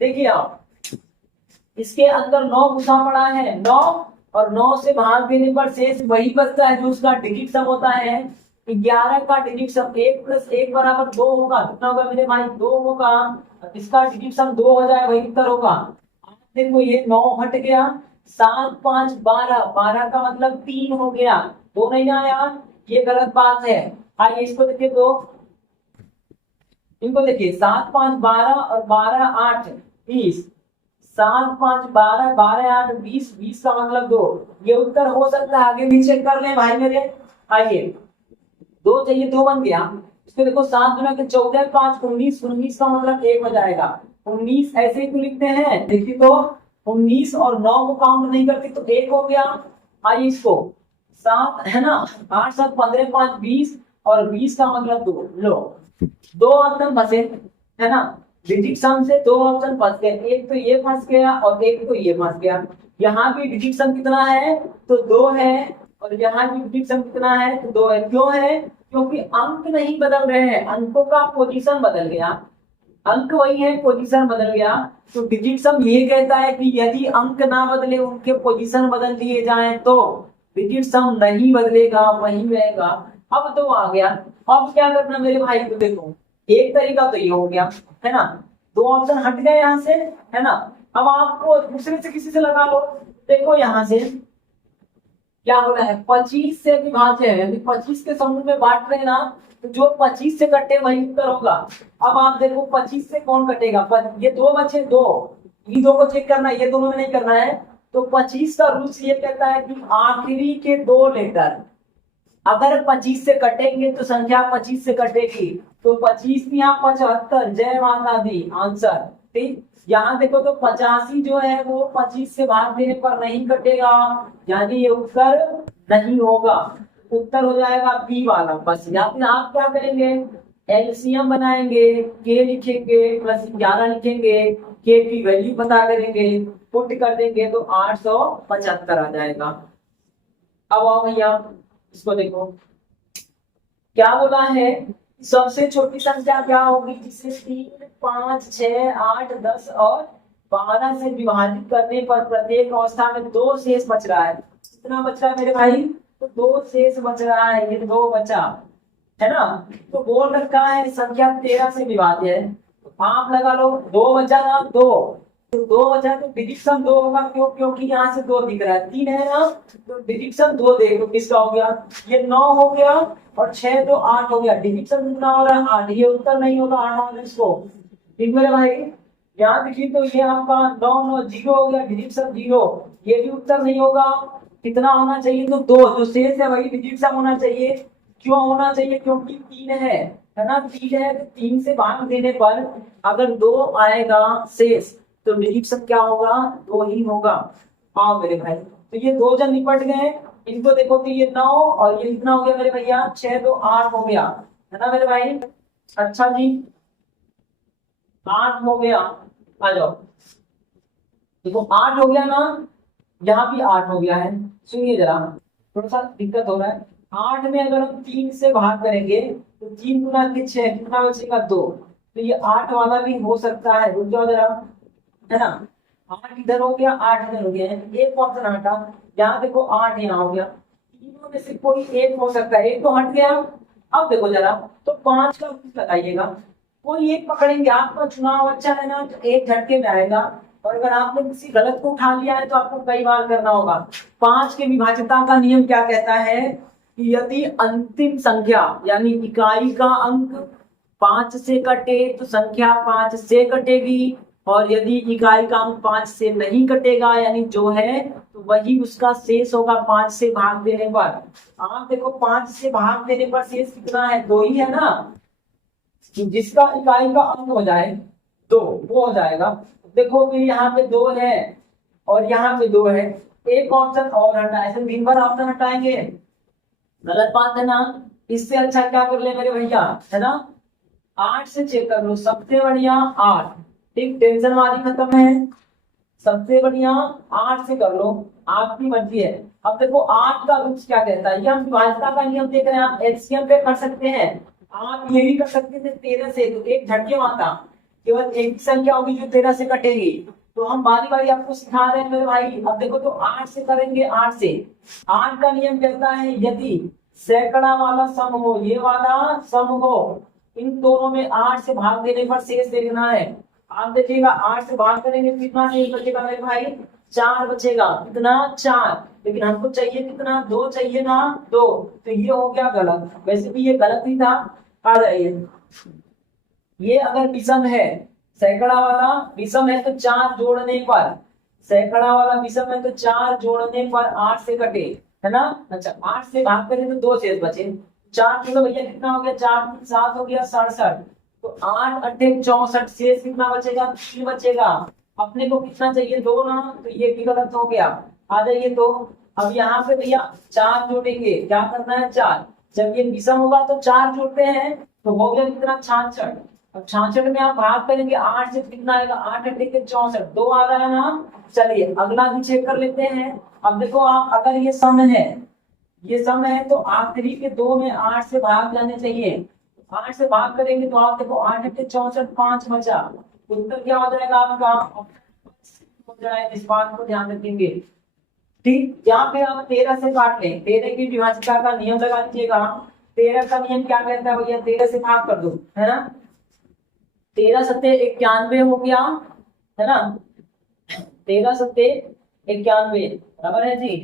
देखिए आप इसके अंदर 9 घुसा पड़ा है, 9 और 9 से भाग देने पर शेष वही बचता है जो उसका डिजिट सम होता है। 11 का डिजिट सम 1 प्लस 1 बराबर 2 होगा, कितना होगा मेरे भाई 2 होगा, इसका डिजिट सम 2 हो जाए वही उत्तर होगा। देखो ये 9 हट गया, 7 5 12, 12 का मतलब 3 हो गया, 2 नहीं आया, ये गलत बात है। आइए इसको देखिए, तो इनको देखिए 7 5 12 और 12 8 20, 7 5 12, 12 8 20, 20 का मतलब 2, ये उत्तर हो सकता है, आगे भी चेक कर ले भाई मेरे। आइए 2 चाहिए, 2 बन गया, इसको देखो 7 गुना के 14 5 19, 19 का मतलब 1 हो जाएगा, 19 ऐसे ही क्यों लिखते हैं, देखिए तो 19 और 9 को काउंट नहीं करते तो 1 हो गया। आइए इसको 7 है ना, 8 7 15 5 20 और 20 का मतलब 2, लो 2 ऑप्शन फंसे, है ना, डिजिट सम से 2 ऑप्शन फंस गए, एक तो ये फंस गया और एक तो ये फंस गया। यहाँ भी डिजिट सम कितना है तो 2 है और यहाँ भी डिजिट सम कितना है तो 2 है। क्यों है, क्योंकि अंक नहीं बदल रहे हैं, अंकों का पोजीशन बदल गया, अंक वही है पोजीशन बदल गया। तो डिजिट सम ये कहता है कि यदि अंक ना बदले उनके पोजीशन बदल दिए जाएं तो डिजिट सम नहीं बदलेगा, वही रहेगा। अब तो आ गया, अब क्या करना मेरे भाई, को देखो एक तरीका तो ये हो गया, है ना, 2 ऑप्शन हट गए यहाँ से, है ना। अब आपको दूसरे से किसी से लगा लो, देखो यहाँ से क्या हो रहा है, 25 से विभाज्य है, यदि 25 के समूह में बांट रहे ना तो जो 25 से कटे वही उत्तर होगा। अब आप देखो 25 से कौन कटेगा, ये 2 बचे, 2 ये 2 को चेक करना है, ये दोनों में नहीं करना है। तो 25 का रूल्स ये कहता है कि आखिरी के 2 लेटर अगर 25 से कटेंगे तो संख्या 25 से कटेगी, तो 25 या 75, जय माता दी आंसर। ठीक, यहाँ देखो तो 85 जो है वो 25 से भाग देने पर नहीं कटेगा, यानी ये उत्तर नहीं होगा, उत्तर हो जाएगा बी वाला बस। या फिर आप क्या करेंगे, एलसीएम बनाएंगे, के लिखेंगे प्लस 11 लिखेंगे, के की वैल्यू पता करेंगे, पुट कर देंगे तो 875 आ जाएगा। अब आओ भैया इसको देखो, क्या बोला है सबसे छोटी संख्या क्या होगी जिसे 3, 5, 6, 8, 10 और 12 से विभाजित करने पर प्रत्येक अवस्था में 2 शेष बच रहा है। कितना बच रहा है मेरे भाई? तो 2 शेष बच रहा है, ये 2 बचा है ना। तो बोल रखा है संख्या 13 से विभाज्य है, तो आप लगा लो 2 बचा ना, 2 तो 2 बचा तो डिजिटम 2 होगा, क्योंकि यहाँ से 2 दिख रहा है, 3 है ना, तो डिजिटम 2 देखो किसका हो गया, ये 9 हो गया और 6 तो 8 हो गया। डिजिटम कितना हो रहा है? 8। ये उत्तर नहीं होगा 8 इसको, ठीक मेरे भाई। यहाँ देखिए तो ये आपका 9 9 0 हो गया, डिजिटम 0, ये भी उत्तर नहीं होगा। कितना होना चाहिए? तो 2, जो शेष है वही डिजिटम होना चाहिए। क्यों होना चाहिए? क्योंकि 3 है ना, 3 है तो 3 से भाग देने पर अगर 2 आएगा शेष तो डिजिटम क्या होगा? 2 ही होगा। हाँ मेरे भाई, तो ये 2 जन निपट गए, इनको देखो तो ये 9 और ये कितना हो गया मेरे भैया? 6 तो 8 हो गया, है ना मेरे भाई। अच्छा जी, 8 हो गया, आ जाओ देखो 8 हो गया ना, यहाँ भी 8 हो गया है। सुनिए जरा, थोड़ा सा दिक्कत हो रहा है। 8 में अगर हम 3 से भाग करेंगे तो 3 गुना 6, कितना बचेगा? 2। तो ये 8 वाला भी हो सकता है, रुक जाओ जरा, है ना। 8 इधर हो गया, 8 इधर हो गया है, एक ऑप्शन हटा, यहाँ देखो 8 यहाँ हो गया, तीनों में से कोई एक हो सकता है, एक तो हट गया। अब देखो जरा, तो 5 का कुछ लगाइएगा, कोई एक पकड़ेंगे, आपका चुनाव अच्छा है ना, तो एक झटके में आएगा। और अगर आपने किसी गलत को उठा लिया है तो आपको कई बार करना होगा। 5 के विभाज्यता का नियम क्या कहता है कि यदि अंतिम संख्या यानी इकाई का अंक 5 से कटे तो संख्या 5 से कटेगी, और यदि इकाई का अंक 5 से नहीं कटेगा यानी जो है तो वही उसका शेष होगा 5 से भाग देने पर। आप देखो 5 से भाग देने पर शेष कितना है? 2 ही है ना, जिसका इकाई का अंक हो जाए 2 वो हो जाएगा। देखो कि यहाँ पे 2 है और यहाँ पे 2 है, एक ऑप्शन और हटा, ऐसे दिन भर ऑप्शन हटाएंगे, गलत बात है ना। इससे अच्छा क्या कर ले मेरे भैया, है ना, 8 से चेक कर लो, सबसे बढ़िया 8, ठीक, टेंशन वाली खत्म है, सबसे बढ़िया 8 से कर लो, आपकी मर्जी है। अब देखो 8 का रूप क्या कहता है, ये हम विभाज्यता का नियम देख रहे हैं, आप एलसीएम पे कर सकते हैं, आप ये भी कर सकते थे 13 से, तो एक झटके माता केवल एक संख्या होगी जो 13 से कटेगी। तो हम बारी बारी आपको सिखा रहे हैं मेरे भाई। अब देखो तो 8 से करेंगे, 8 से, 8 का नियम कहता है यदि सैकड़ा वाला सम हो, ये वाला सम हो, इन दोनों में 8 से भाग देने पर शेष देखना है। आप देखिएगा 8 से भाग करेंगे तो कितना शेष बचेगा मेरे भाई? 4 बचेगा, कितना? 4, लेकिन हमको चाहिए कितना? 2 चाहिए ना, 2, तो ये हो गया गलत, वैसे भी ये गलत ही था। आ जाइए, ये अगर विषम है, सैकड़ा वाला विषम है तो 4 जोड़ने पर, सैकड़ा वाला विषम है तो 4 जोड़ने पर 8 से कटे, है ना। अच्छा 8 से भाग करें तो 2 शेष बचे, 4 किलो भैया कितना हो गया? 4 7 हो गया 67, तो 8 8 64, शेष कितना बचेगा? 3 बचेगा। अपने को कितना चाहिए? 2 ना, तो ये भी गलत हो गया। आ जाइए, तो अब यहाँ पे भैया 4 जोड़ेंगे, क्या करना है? 4, जब ये विषम होगा तो 4 जोड़ते हैं, तो हो गया कितना? 66। अब 66 में आप भाग करेंगे 8 से, कितना आएगा? 8 8 64, 2 आ रहा है ना। चलिए अगला भी चेक कर लेते हैं। अब देखो आप, अगर ये सम है, ये सम है तो आखिरी के 2 में 8 से भाग जाने चाहिए, 8 से भाग करेंगे तो आप देखो 8 8 64, 5 बचा, उत्तर क्या हो जाएगा आपका? हो जाएगा, इस बात को ध्यान रखेंगे, ठीक। यहाँ पे आप 13 से काट लें, 13 की विभाज्यता का नियम लगा लीजिएगा। 13 का नियम क्या कहता है भैया? 13 से भाग कर दो, है ना, 13 सत्ते 91 हो गया, है ना, 13 सत्ते 91 बराबर है जी,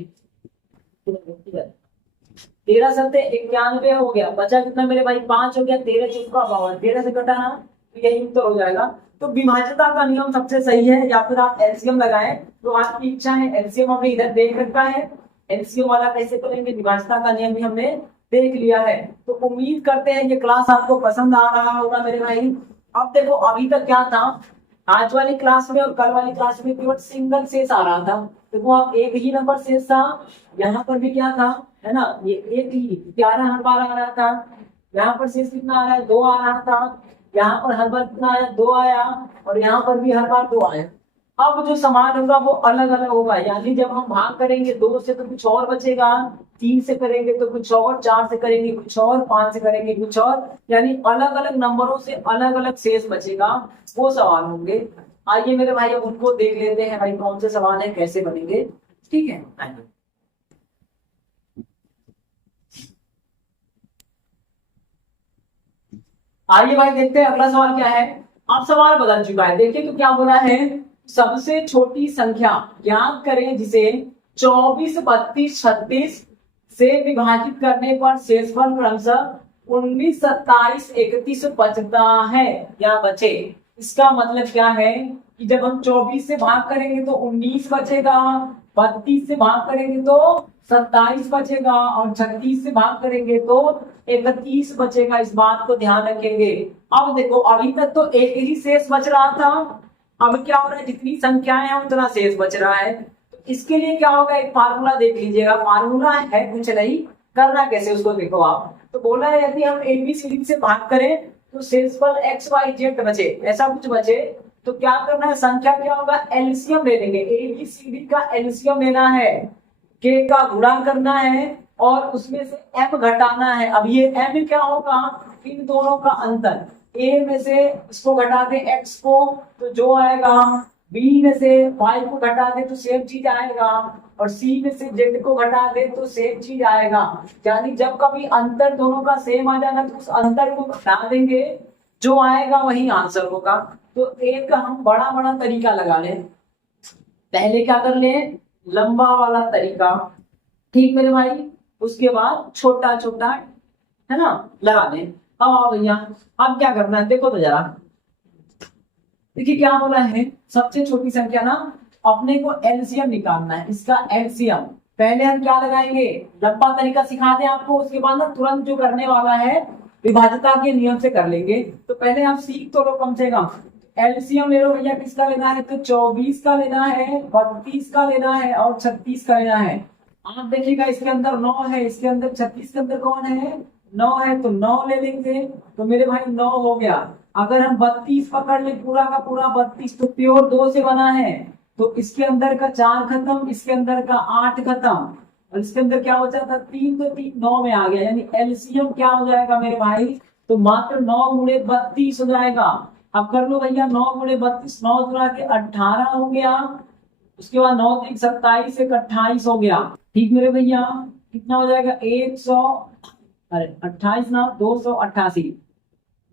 13 सत्ते 91 हो गया, बचा कितना मेरे भाई? 5 हो गया, 13 चौका 52, 13 से घटा ना, तो यही उत्तर हो जाएगा। तो विभाज्यता का नियम सबसे सही है, या फिर आप एलसीएम लगाएं, तो आपकी इच्छा है। एलसीएम हमने इधर देख रखा है, एलसीएम वाला कैसे करेंगे, विभाज्यता का नियम भी हमने देख लिया है। तो उम्मीद करते हैं ये क्लास आपको पसंद आ रहा होगा मेरे भाई। अब देखो अभी तक क्या था, आज वाली क्लास में और कल वाली क्लास में केवल सिंगल शेष आ रहा था, देखो आप एक ही नंबर शेष था, यहाँ पर भी क्या था, है ना, ये एक ही 11 हर बार आ रहा था, यहाँ पर शेष कितना आ रहा है? 2 आ रहा था, यहाँ पर हर बार कितना आया? 2 आया, और यहाँ पर भी हर बार 2 आया। अब जो समान होगा वो अलग अलग होगा, यानी जब हम भाग करेंगे 2 से तो कुछ और बचेगा, 3 से करेंगे तो कुछ और, 4 से करेंगे कुछ और, 5 से करेंगे कुछ और, यानी अलग अलग नंबरों से अलग अलग शेष बचेगा, वो सवाल होंगे। आइए मेरे भाई अब उनको देख लेते हैं भाई कौन से सवाल है, कैसे बनेंगे। ठीक है, आइए। आइए भाई देखते हैं अगला सवाल क्या है। अब सवाल बदल चुका है, देखिए तो क्या बोला है, सबसे छोटी संख्या ज्ञात करें जिसे 24, 32, 36 से विभाजित करने पर शेषफल क्रमशः 19, 27, 31 बचता है या बचे। इसका मतलब क्या है कि जब हम 24 से भाग करेंगे तो 19 बचेगा, 32 से भाग करेंगे तो 27 बचेगा, और 36 से भाग करेंगे तो 31 बचेगा। इस बात को ध्यान रखेंगे। अब देखो अभी तक तो एक ही शेष बच रहा था, अब क्या हो रहा है, जितनी संख्याएं हैं उतना शेष बच रहा है। तो इसके लिए क्या होगा, एक फार्मूला देख लीजिएगा, फार्मूला है कुछ नहीं, करना कैसे उसको देखो आप। तो बोला है यदि हम एबीसीडी से भाग करें तो शेषफल एक्स वाई जेड बचे, ऐसा कुछ बचे, तो क्या करना है, संख्या क्या होगा, एलसीएम ले लेंगे, एबीसीडी का एलसीएम लेना है, के का गुणा करना है और उसमें से एम घटाना है। अब ये एम क्या होगा, इन दोनों का अंतर, ए में से इसको घटा दे एक्स को तो जो आएगा, बी में से वाई को घटा दे तो सेम चीज आएगा, और सी में से जेड को घटा दे तो सेम चीज आएगा। यानी जब कभी अंतर दोनों का सेम आ जाएगा तो उस अंतर को घटा देंगे, जो आएगा वही आंसर होगा। तो एक हम बड़ा बड़ा तरीका लगा लें, पहले क्या कर ले, लंबा वाला तरीका, ठीक मेरे भाई, उसके बाद छोटा छोटा है ना लगा लें। अब आओ भैया, अब क्या करना है देखो तो जरा, देखिए क्या बोला है, सबसे छोटी संख्या ना अपने को एलसीएम निकालना है, इसका एलसीएम। पहले हम क्या लगाएंगे, लंबा तरीका सिखा दें आपको, उसके बाद ना तुरंत जो करने वाला है विभाज्यता के नियम से कर लेंगे। तो पहले आप सीख तो लो कम से कम। एलसीएम ले लो भैया, किसका लेना है, तो 24 का लेना है, 32 का लेना है और 36 का लेना है। आप देखिएगा इसके अंदर 9 है, इसके अंदर 36 के अंदर कौन है, 9 है, तो 9 ले लेंगे। तो मेरे भाई 9 हो गया। अगर हम 32 पकड़ ले, पूरा का पूरा 32 तो प्योर 2 से बना है, तो इसके अंदर का 4 खत्म, इसके अंदर का 8 खत्म, और इसके अंदर क्या बचा था 3, तो 3 9 में आ गया। यानी एलसीएम क्या हो जाएगा मेरे भाई, तो मात्र 9 गुणे 32 हो जाएगा। अब कर लो भैया, 9 गुणे 32, 9 गुणा के 18 हो गया, उसके बाद 9 3 27, 1 28 हो गया। ठीक मेरे भैया, कितना हो जाएगा 100, अरे 28 ना 288,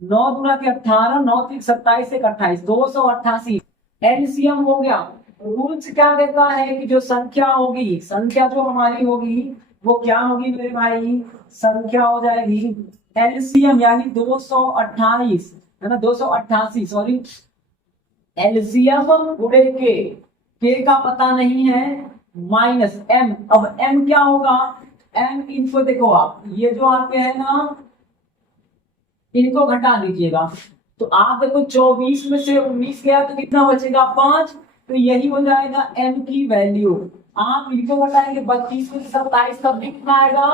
9 गुना के 18, 9 3 27, 1 28, 288 एलसीएम हो गया। रूल्स क्या कहता है कि जो संख्या होगी, संख्या जो हमारी होगी वो क्या होगी मेरे भाई, संख्या हो जाएगी एलसीएम, यानी 228 है ना, 288 सॉरी, एलसीएम गुणे के का पता नहीं है, माइनस एम। अब एम क्या होगा, एम इनको देखो आप, ये जो आपके है ना इनको घटा दीजिएगा, तो आप देखो 24 में से 19 गया तो कितना बचेगा 5, तो यही हो जाएगा एम की वैल्यू। आप इनको घटाएंगे 32 में से 27 तब भी कितना आएगा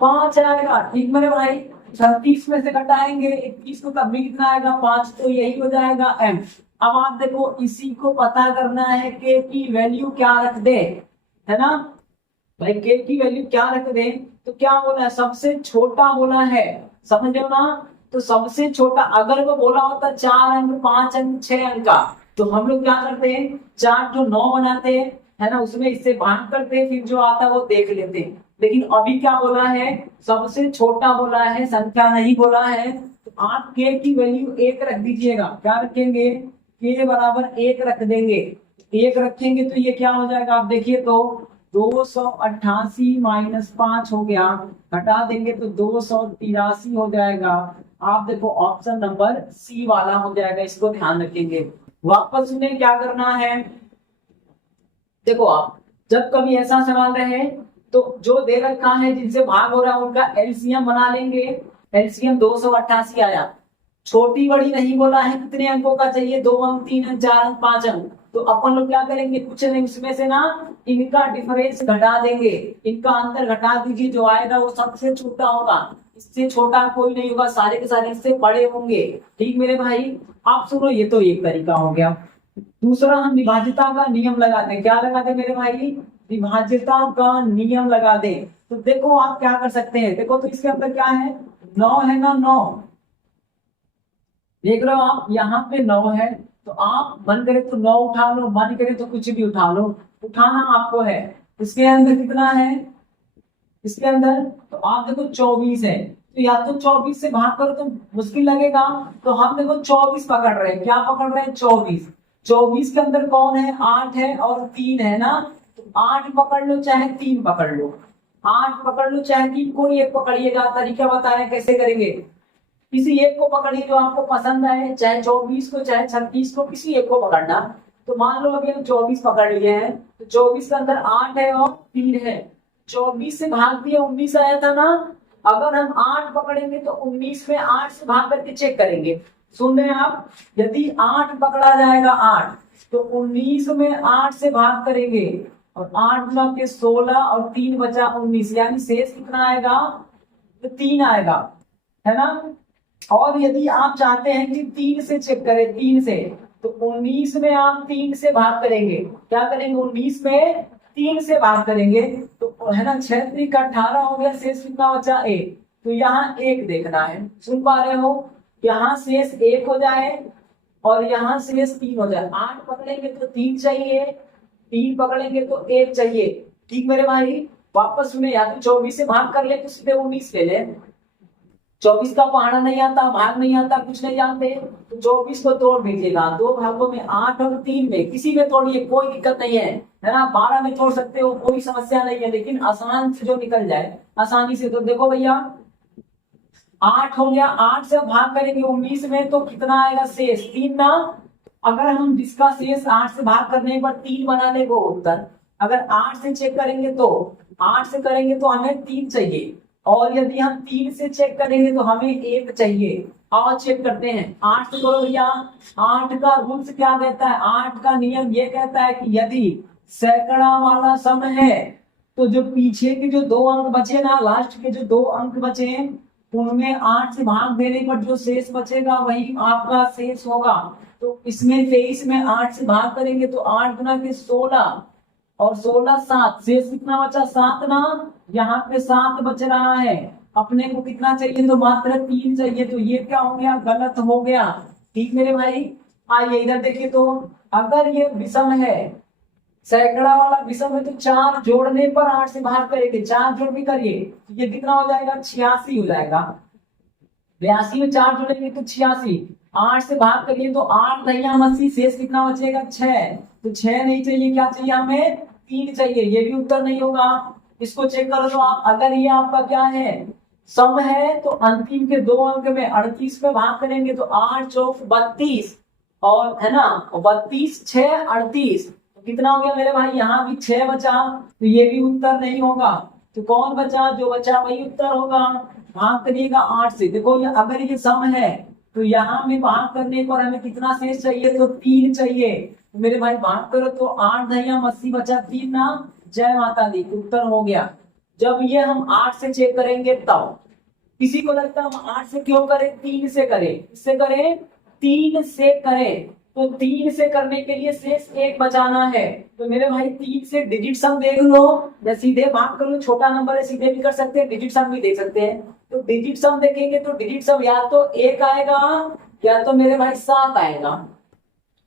5 आएगा। ठीक मेरे भाई, 36 में से घटाएंगे 21 को तब भी कितना आएगा 5, तो यही हो जाएगा एम। अब आप देखो इसी को पता करना है के की वैल्यू क्या रख दे, है ना भाई, के की वैल्यू क्या रख दे, तो क्या बोला है, सबसे छोटा बोला है, समझ लो ना। तो सबसे छोटा अगर वो बोला होता 4 अंक 5 अंक 6 अंक का, तो हम लोग क्या करते हैं, चार्ट जो 9 बनाते हैं है ना, उसमें इससे भाग करते हैं, फिर जो आता है वो देख लेते हैं। लेकिन अभी क्या बोला है, सबसे छोटा बोला है, संख्या नहीं बोला है। तो आप के की वैल्यू 1 रख दीजिएगा, क्या रखेंगे, के बराबर 1 रख देंगे। 1 रखेंगे तो ये क्या हो जाएगा, आप देखिए तो 288 माइनस 5 हो गया, घटा देंगे तो 283 हो जाएगा। आप देखो ऑप्शन नंबर सी वाला हो जाएगा, इसको ध्यान रखेंगे। वापस में क्या करना है, देखो आप जब कभी ऐसा सवाल रहे तो जो दे रखा है जिनसे भाग हो रहा है उनका एलसीएम बना लेंगे। एलसीएम 288 आया, छोटी बड़ी नहीं बोला है कितने अंकों का चाहिए, 2 अंक 3 अंक 4 अंक 5 अंक, तो अपन लोग क्या करेंगे, कुछ नहीं उसमें से ना इनका डिफरेंस घटा देंगे, इनका अंतर घटा दीजिए, जो आएगा वो सबसे छोटा होगा, इससे छोटा कोई नहीं होगा, सारे के सारे इससे बड़े होंगे। ठीक मेरे भाई, आप सुनो, ये तो एक तरीका हो गया। दूसरा हम विभाज्यता का नियम लगाते हैं। क्या लगाते हैं मेरे भाई? विभाज्यता का नियम लगा दे। तो देखो आप क्या कर सकते हैं, देखो तो इसके अंदर क्या है, 9 है ना, 9 देख रहे हो आप, यहाँ पे 9 है। तो आप मन करे तो 9 उठा लो, मन करे तो कुछ भी उठा लो, उठाना आपको है। इसके अंदर कितना है, इसके अंदर तो आप देखो 24 है। तो या तो 24 से भाग करो तो मुश्किल लगेगा, तो हम देखो 24 पकड़ रहे हैं। क्या पकड़ रहे हैं? 24। 24 के अंदर कौन है? 8 है और 3 है ना। तो 8 पकड़ लो चाहे 3 पकड़ लो, 8 पकड़ लो चाहे 3, कोई एक पकड़िएगा। तरीका बता रहे हैं कैसे करेंगे। किसी एक को पकड़िए जो आपको पसंद आए, चाहे 24 को चाहे 36 को, किसी एक को पकड़ना। तो मान लो अभी हम 24 पकड़ लिए हैं, तो 24 के अंदर 8 है और 3 है। 24 से भाग दिए 19 आया था ना। अगर हम 8 पकड़ेंगे तो 19 में 8 से भाग करके चेक करेंगे। सुन रहे हैं आप? यदि 8 पकड़ा जाएगा 8, तो 19 में 8 से भाग करेंगे और 8 गुना के 16 और 3 बचा 19, यानी शेष कितना आएगा? तो 3 आएगा, है ना। और यदि आप चाहते हैं कि 3 से चेक करें, 3 से, तो 19 में आप 3 से भाग करेंगे। क्या करेंगे? 19 में 3 से भाग करेंगे तो है ना, 6 3 का 18 हो गया, शेष कितना बचा? 1। तो यहाँ 1 देखना है, सुन पा रहे हो? यहाँ शेष 1 हो जाए और यहाँ शेष 3 हो जाए। 8 पकड़ेंगे तो 3 चाहिए, 3 पकड़ेंगे तो 1 चाहिए। ठीक मेरे भाई? वापस सुने, या तो 24 से भाग कर ले तो सीधे 19 ले ले। 24 का पहाड़ा नहीं आता, भाग नहीं आता, कुछ नहीं जानते, तो 24 को तोड़ दीजिएगा। 2 भागों में, 8 और 3 में, किसी में तोड़िए, कोई दिक्कत नहीं है ना। 12 में तोड़ सकते हो, कोई समस्या नहीं है, लेकिन आसान से जो निकल जाए आसानी से। तो देखो भैया 8 हो गया, 8 से भाग करेंगे 19 में तो कितना आएगा? शेष 3 ना। अगर हम जिसका शेष 8 से भाग करने पर 3 बना ले वो उत्तर। अगर 8 से चेक करेंगे तो, 8 से करेंगे तो हमें 3 चाहिए, और यदि हम 3 से चेक करेंगे तो हमें 1 चाहिए। और चेक करते हैं 8 से करो भैया। 8 का रूल्स क्या कहता है? 8 का नियम ये कहता है कि यदि सैकड़ा वाला सम है तो जो पीछे के जो 2 अंक बचे ना, लास्ट के जो 2 अंक बचे, उनमें 8 से भाग देने पर जो शेष बचेगा वही आपका शेष होगा। तो इसमें 23 में 8 से भाग करेंगे तो 8 गुना के 16 और 16 7, शेष कितना बचा? 7 ना। यहाँ पे 7 बच रहा है, अपने को कितना चाहिए? तो मात्र 3 चाहिए। तो ये क्या हो गया? गलत हो गया। ठीक मेरे भाई? आइए इधर देखिए, तो अगर ये विषम है, सैकड़ा वाला विषम है, तो 4 जोड़ने पर 8 से भाग करेंगे, 4 जोड़ भी करिए, ये कितना हो जाएगा? 86 हो जाएगा। 82 में 4 जोड़ेंगे तो 86, 8 से भाग करिए तो 8 दहिया 80, शेष कितना बचेगा? 6। तो 6 नहीं चाहिए, क्या चाहिए हमें? 3 चाहिए। ये भी उत्तर नहीं होगा। इसको चेक करो तो आप, अगर ये आपका क्या है? सम है, तो अंतिम के 2 अंक में 38 पे भाग करेंगे तो 8 चौक 32, और है ना 32 6 38, तो कितना हो गया मेरे भाई? यहाँ भी 6 बचा, तो ये भी उत्तर नहीं होगा। तो कौन बचा? जो बचा वही उत्तर होगा। भाग करिएगा 8 से। देखो ये अगर ये सम है तो यहाँ में भाग करने पर हमें कितना शेष चाहिए? तो 3 चाहिए। तो मेरे भाई भाग करो तो 8 दहिया 80 बचा 3 ना। जय माता दी, उत्तर हो गया। जब ये हम 8 से चेक करेंगे तब। किसी को लगता है हम 8 से क्यों करें? 3 से करें। इससे करें, 3 से करें। तो 3 से करने के लिए शेष 1 बचाना है। तो मेरे भाई 3 से डिजिट सम देख लो, या सीधे भाग कर लो, छोटा नंबर है सीधे भी कर सकते हैं, डिजिट सम भी देख सकते हैं। तो डिजिट सम देखेंगे तो डिजिट सम या तो 1 आएगा या तो मेरे भाई 7 आएगा।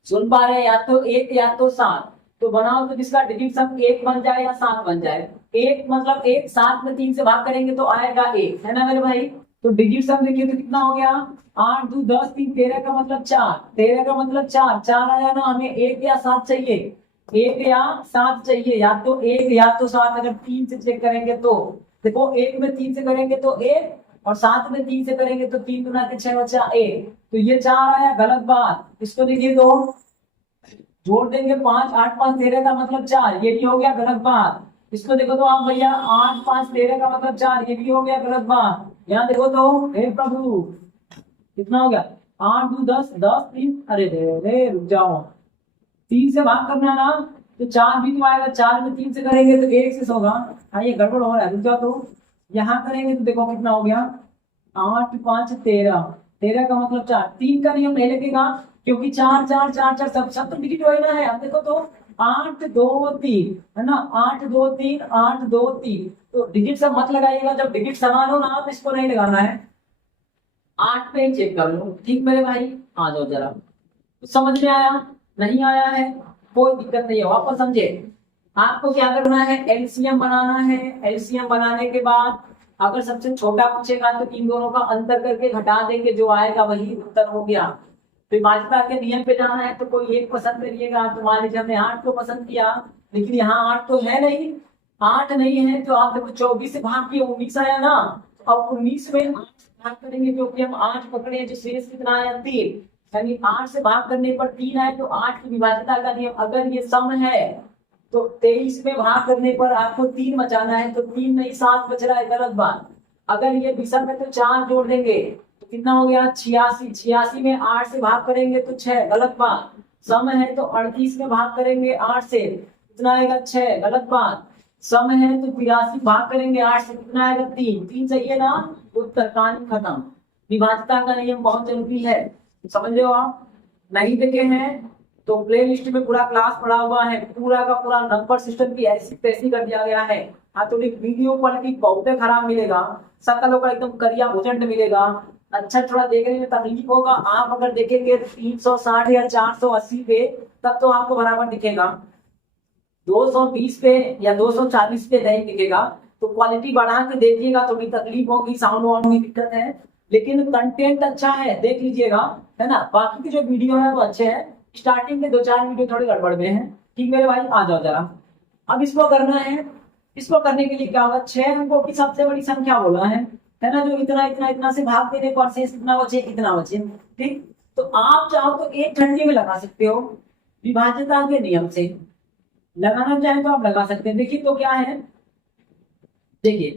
सुन पा रहे हैं? या तो 1 या तो 7। तो बनाओ तो जिसका डिजिट सम 1 बन जाए या 7 बन जाए। 1 मतलब 1, 7 में 3 से भाग करेंगे तो आएगा 1, है ना मेरे भाई। तो डिजिट सम देखिए तो कितना हो गया? 8 2 10 3 13 का मतलब 4, 13 का मतलब 4, 4 आया ना। हमें 1 या 7 चाहिए, 1 या 7 चाहिए, या तो 1 या तो 7। अगर 3 से चेक करेंगे तो देखो, 1 में 3 से करेंगे तो 1, और 7 में 3 से करेंगे तो 3 गुना के 6 बचा 1। तो ये 4 आया, गलत बात। इसको देखिए तो जोड़ देंगे 5 8 5 13 का मतलब 4, ये भी हो गया, गलत बात। इसको देखो तो आप भैया, 8 5 13 का मतलब 4, ये भी हो गया, गलत बात। यहाँ देखो तो, हे प्रभु कितना हो गया? 8 2 10 10 3, अरे रे रुक जाओ, 3 से भाग करना ना, तो 4 भी तो आएगा। 4 में 3 से करेंगे तो 1 से होगा। हाँ ये गड़बड़ हो रहा है, रुक जाओ। तो यहाँ करेंगे तो देखो कितना हो गया? 8 5 13, 13 का मतलब 4। 3 का नियम नहीं लगेगा, क्योंकि 4 4 4 4 सब सब तो डिजिट होना है। अब देखो तो 8 2 3 है ना, 8 2 3 8 2 3। तो डिजिट सब मत लगाइएगा, जब डिजिट समान हो ना तो इसको नहीं लगाना है। 8 पे चेक कर लो, ठीक मेरे भाई। आ जाओ जरा, तो समझ में आया? नहीं आया है कोई दिक्कत नहीं है, वापस समझे। आपको क्या करना है, एलसीएम बनाना है। एलसीएम बनाने के बाद अगर सबसे छोटा पूछेगा तो इन दोनों का अंतर करके घटा देंगे, जो आएगा वही उत्तर हो गया। विभाज्यता के नियम पे जाना है तो कोई एक पसंद करिएगा। तो मान लीजिए हमने 8 को पसंद किया, लेकिन यहाँ 8 तो है नहीं, 8 नहीं है तो आप देखो 24 से भाग किया 19 आया ना। अब 19 में 8 से भाग करेंगे क्योंकि हम 8 पकड़े हैं, जो शेष कितना आया 3, यानी 8 से भाग करने पर 3 आए। तो 8 की विभाज्यता का नियम, अगर ये सम है तो 23 में भाग करने पर आपको 3 बचाना है, तो 3 नहीं 7 बच रहा है, गलत बात। अगर ये विषम है तो 4 जोड़ देंगे तो कितना हो गया 86। 86 में 8 से भाग करेंगे तो 6, गलत बात। सम है तो 38 में भाग करेंगे 8 से, कितना आएगा 6, गलत बात। सम है तो 82 भाग करेंगे 8 से, कितना आएगा 3, 3 चाहिए ना, उत्तर कहानी खत्म। विभाज्यता का नियम बहुत जरूरी है, समझ लो आप। नहीं देखे हैं तो प्ले लिस्ट में पूरा क्लास पड़ा हुआ है, पूरा का पूरा नंबर सिस्टम की ऐसी तैसी कर दिया गया है। हाँ तो वीडियो क्वालिटी बहुत खराब मिलेगा, सकलों का एकदम करिया भुजंड मिलेगा। अच्छा थोड़ा देखने में तकलीफ होगा। आप अगर देखेंगे 360 या 480 पे तब तो आपको बराबर दिखेगा, 220 पे या 240 पे नहीं दिखेगा। तो क्वालिटी बढ़ा के देखिएगा, थोड़ी तकलीफ होगी, साउंड वाउंड की दिक्कत है, लेकिन कंटेंट अच्छा है, देख लीजिएगा, है ना। बाकी के जो वीडियो है वो अच्छे हैं, स्टार्टिंग के 2 4 वीडियो थोड़े गड़बड़ में है, ठीक मेरे भाई। आ जाओ जरा, अब इसको करना है। इसको करने के लिए क्या होगा, 6 अंकों की सबसे बड़ी संख्या बोला है ना, जो इतना इतना इतना से भाग देने पर शेष कितना बचे, इतना बचे, ठीक। तो आप चाहो तो एक घंटे में लगा सकते हो, विभाज्यता के नियम से लगाना चाहे तो आप लगा सकते हैं। देखिए तो क्या है, देखिए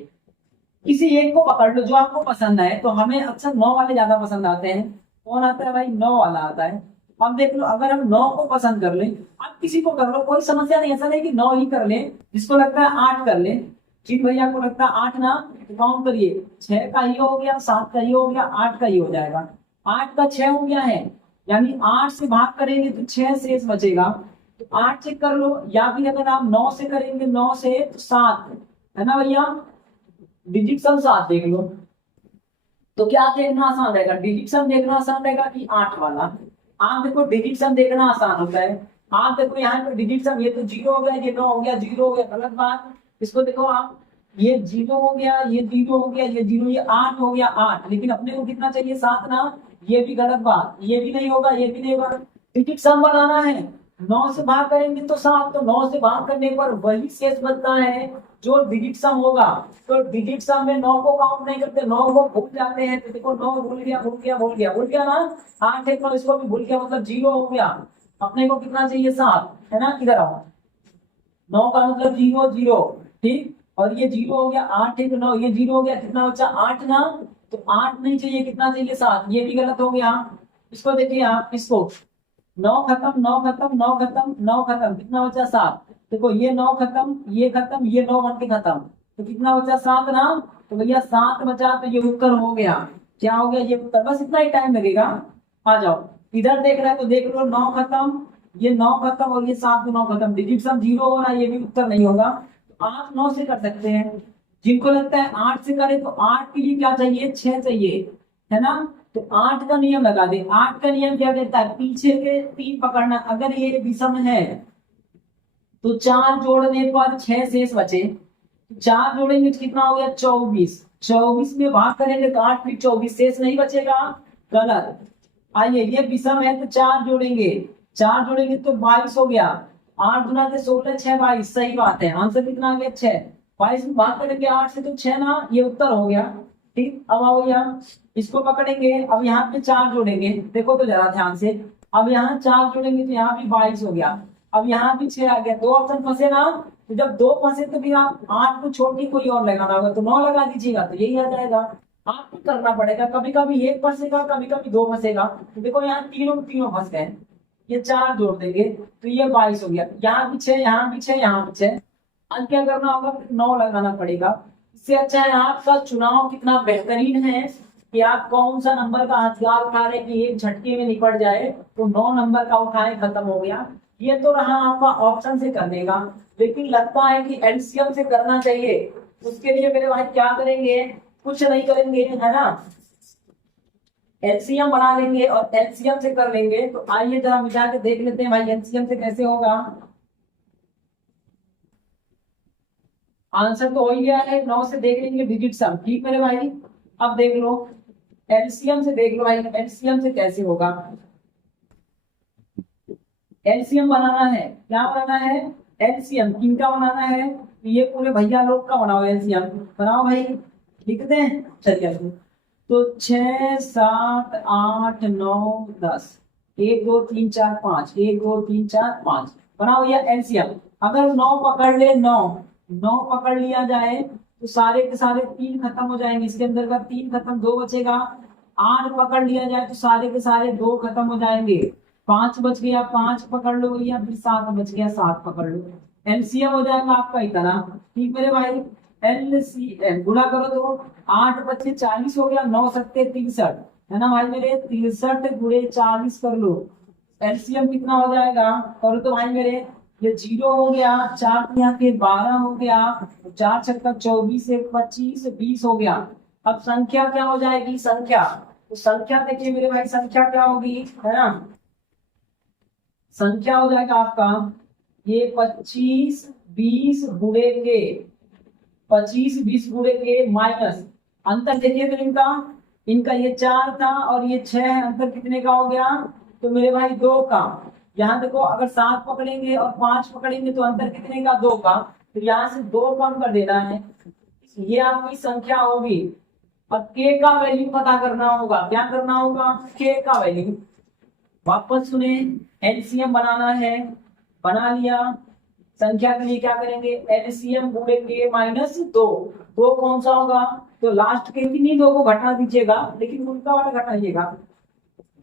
किसी एक को पकड़ लो जो आपको पसंद है। तो हमें अक्सर 9 वाले ज्यादा पसंद आते हैं। कौन आता है भाई, 9 वाला आता है। अब देख लो, अगर हम 9 को पसंद कर लें, अब किसी को कर लो कोई समस्या नहीं, ऐसा नहीं कि 9 ही कर ले, जिसको लगता है 8 कर ले। जिन भैया को लगता है 8 ना, तो काउंट करिए, 6 का ही हो गया, 7 का ही हो गया, 8 का ही हो जाएगा। 8 का 6 हो गया है, यानी 8 से भाग करेंगे तो 6 शेष बचेगा। तो 8 चेक कर लो, या फिर अगर आप 9 से करेंगे, 9 से तो 7 है ना भैया, डिजिट सम 7 देख लो। तो क्या देखना आसान रहेगा, डिजिट सम देखना आसान रहेगा कि 8 वाला। आप देखो डिजिट सम देखना आसान होता है। आप देखो यहाँ पे डिजिट सम, ये तो 0 हो गया, ये 9 हो गया, 0 हो गया, गलत बात। इसको देखो आप, ये 0 हो गया, ये 0 हो गया, ये 0, ये 8 हो गया 8, लेकिन अपने को कितना चाहिए 7 ना, ये भी गलत बात। ये भी नहीं होगा, ये भी नहीं होगा। डिजिट सम बनाना है, 9 से भाग करेंगे तो 7, तो 9 से भाग करने पर वही शेष बचता है जो डिजिट सम होगा। तो डिजिट सम में 9 को काउंट नहीं करते, 9 को भूल जाते हैं। तो देखो 9 भूल गया, भूल गया, भूल गया, भूल गया ना, 8 एक, इसको भी भूल गया, मतलब 0 हो गया। अपने को कितना चाहिए 7, है ना, इधर आओ। 9 का मतलब 0 0, ठीक। और ये 0 हो गया, 8 एक 9, ये 0 हो गया, कितना बचा 8 ना। तो 8 नहीं चाहिए, कितना चाहिए 7, ये भी गलत हो गया। इसको देखिए आप, इसको 9 खत्म, 9 खत्म, 9 खत्म, 9 खत्म, कितना बचा 7। देखो ये 9 खत्म, ये खत्म, ये 9 बन के खत्म, तो कितना बचा 7 ना। तो भैया 7 बचा, तो ये उत्तर हो गया। क्या हो गया, ये उत्तर। बस इतना ही टाइम लगेगा। आ जाओ, इधर देख रहे हैं तो देख लो, 9 खत्म, ये 9 खत्म, और ये 7 9 खत्म, डिजिट सम 0 हो रहा है, ये भी उत्तर नहीं होगा। तो 8 9 से कर सकते हैं। जिनको लगता है 8 से करें, तो 8 के लिए क्या चाहिए, 6 चाहिए, है ना। तो 8 का नियम लगा दे। 8 का नियम क्या कहता है, पीछे के 3 पकड़ना। अगर ये विषम है तो 4 जोड़ने पर 6 शेष बचे, 4 जोड़ेंगे तो कितना हो गया 24, 24 में भाग करेंगे तो 8 फिर 24 शेष नहीं बचेगा, गलत। आइए, ये विषम है तो 4 जोड़ेंगे, 4 जोड़ेंगे तो 22 हो गया, 8 गुना से 16 6 22, सही बात है। आंसर कितना आ गया 6। 22 में भाग करेंगे 8 से तो 6 ना, ये उत्तर हो गया, ठीक। अब आओ यहाँ, इसको पकड़ेंगे, अब यहाँ पे 4 जोड़ेंगे, देखो तो जरा ध्यान से। अब यहाँ 4 जोड़ेंगे तो यहाँ भी 22 हो गया, अब यहाँ भी 6 आ गया। 2 ऑप्शन फंसे ना, तो जब 2 फंसे तो फिर आप 8 को छोड़ के कोई और लगाना होगा, तो 9 लगा दीजिएगा, तो यही आ जाएगा। आपको करना पड़ेगा, कभी कभी 1 फंसेगा, कभी कभी 2 फंसेगा। तो देखो यहाँ तीनों फंस गए, ये 4 जोड़ देंगे तो ये 22 हो गया, यहाँ भी 6, यहाँ भी 6, यहाँ भी 6। अब क्या करना होगा, 9 लगाना पड़ेगा। इससे अच्छा है, आपका चुनाव कितना बेहतरीन है, कि आप कौन सा नंबर का हथियार उठा रहे कि एक झटके में निपट जाए, तो 9 नंबर का उठाए, खत्म हो गया। ये तो रहा आपका ऑप्शन से करने का, लेकिन लगता है कि एलसीएम से करना चाहिए। उसके लिए मेरे भाई क्या करेंगे, कुछ नहीं करेंगे, है ना, एलसीएम बना लेंगे और एलसीएम से कर लेंगे। तो आइए जरा मिटा के देख लेते हैं भाई एलसीएम से कैसे होगा। आंसर तो हो ही गया है, 9 से देख लेंगे डिजिट सम, ठीक मेरे भाई। अब देख लो एलसीएम से, देख लो भाई एलसीएम से कैसे होगा। एलसीएम बनाना है, क्या बनाना है, एलसीएम किनका बनाना है, ये पूरे भैया लोग का बनाओ, एलसीएम बनाओ भाई, लिखते हैं, चलिए। तो 6 7 8 9 10, 1 2 3 4 5, 1 2 3 4 5, बनाओ भैया एलसीएम। अगर 9 पकड़ ले, 9 पकड़ लिया जाए तो सारे के सारे 3 खत्म हो जाएंगे, इसके अंदर का 3 खत्म, 2 बचेगा। 8 पकड़ लिया जाए तो सारे के सारे 2 खत्म हो जाएंगे, 5 बच गया, 5 पकड़ लो भैया, फिर 7 बच गया, 7 पकड़ लो। एलसीएम हो जाएगा आपका इतना, ठीक मेरे भाई। एलसीएम गुणा करो तो 8 बच्चे 40 हो गया, 9 सत्ते 63, है ना भाई मेरे, 63 गुणे 40 कर लो। एलसीएम कितना हो जाएगा, करो तो भाई मेरे, ये 0 हो गया, 4 यहाँ के 12 हो गया, 4 छक्का 24, 1 25, 20 हो गया। अब संख्या क्या हो जाएगी, संख्या, तो संख्या देखिए मेरे भाई, संख्या क्या होगी, है ना, संख्या हो जाएगा आपका ये 25 20 गुणे के, 25 20 गुणे के माइनस, अंतर देखिए तो इनका ये 4 था और ये 6 है, अंतर कितने का हो गया, तो मेरे भाई 2 का। यहाँ देखो अगर 7 पकड़ेंगे और 5 पकड़ेंगे तो अंतर कितने का, 2 का, तो यहाँ से 2 कम कर देना है, ये आपकी संख्या होगी। अब के का वैल्यू पता करना होगा, क्या करना होगा, के का वैल्यू, वापस सुने, एलसीएम बनाना है, बना लिया। संख्या के लिए क्या करेंगे, एलसीएम गुणे के माइनस 2, 2 कौन सा होगा, तो लास्ट के किन्हीं 2 को घटा दीजिएगा, लेकिन उनका वाला घटाइएगा,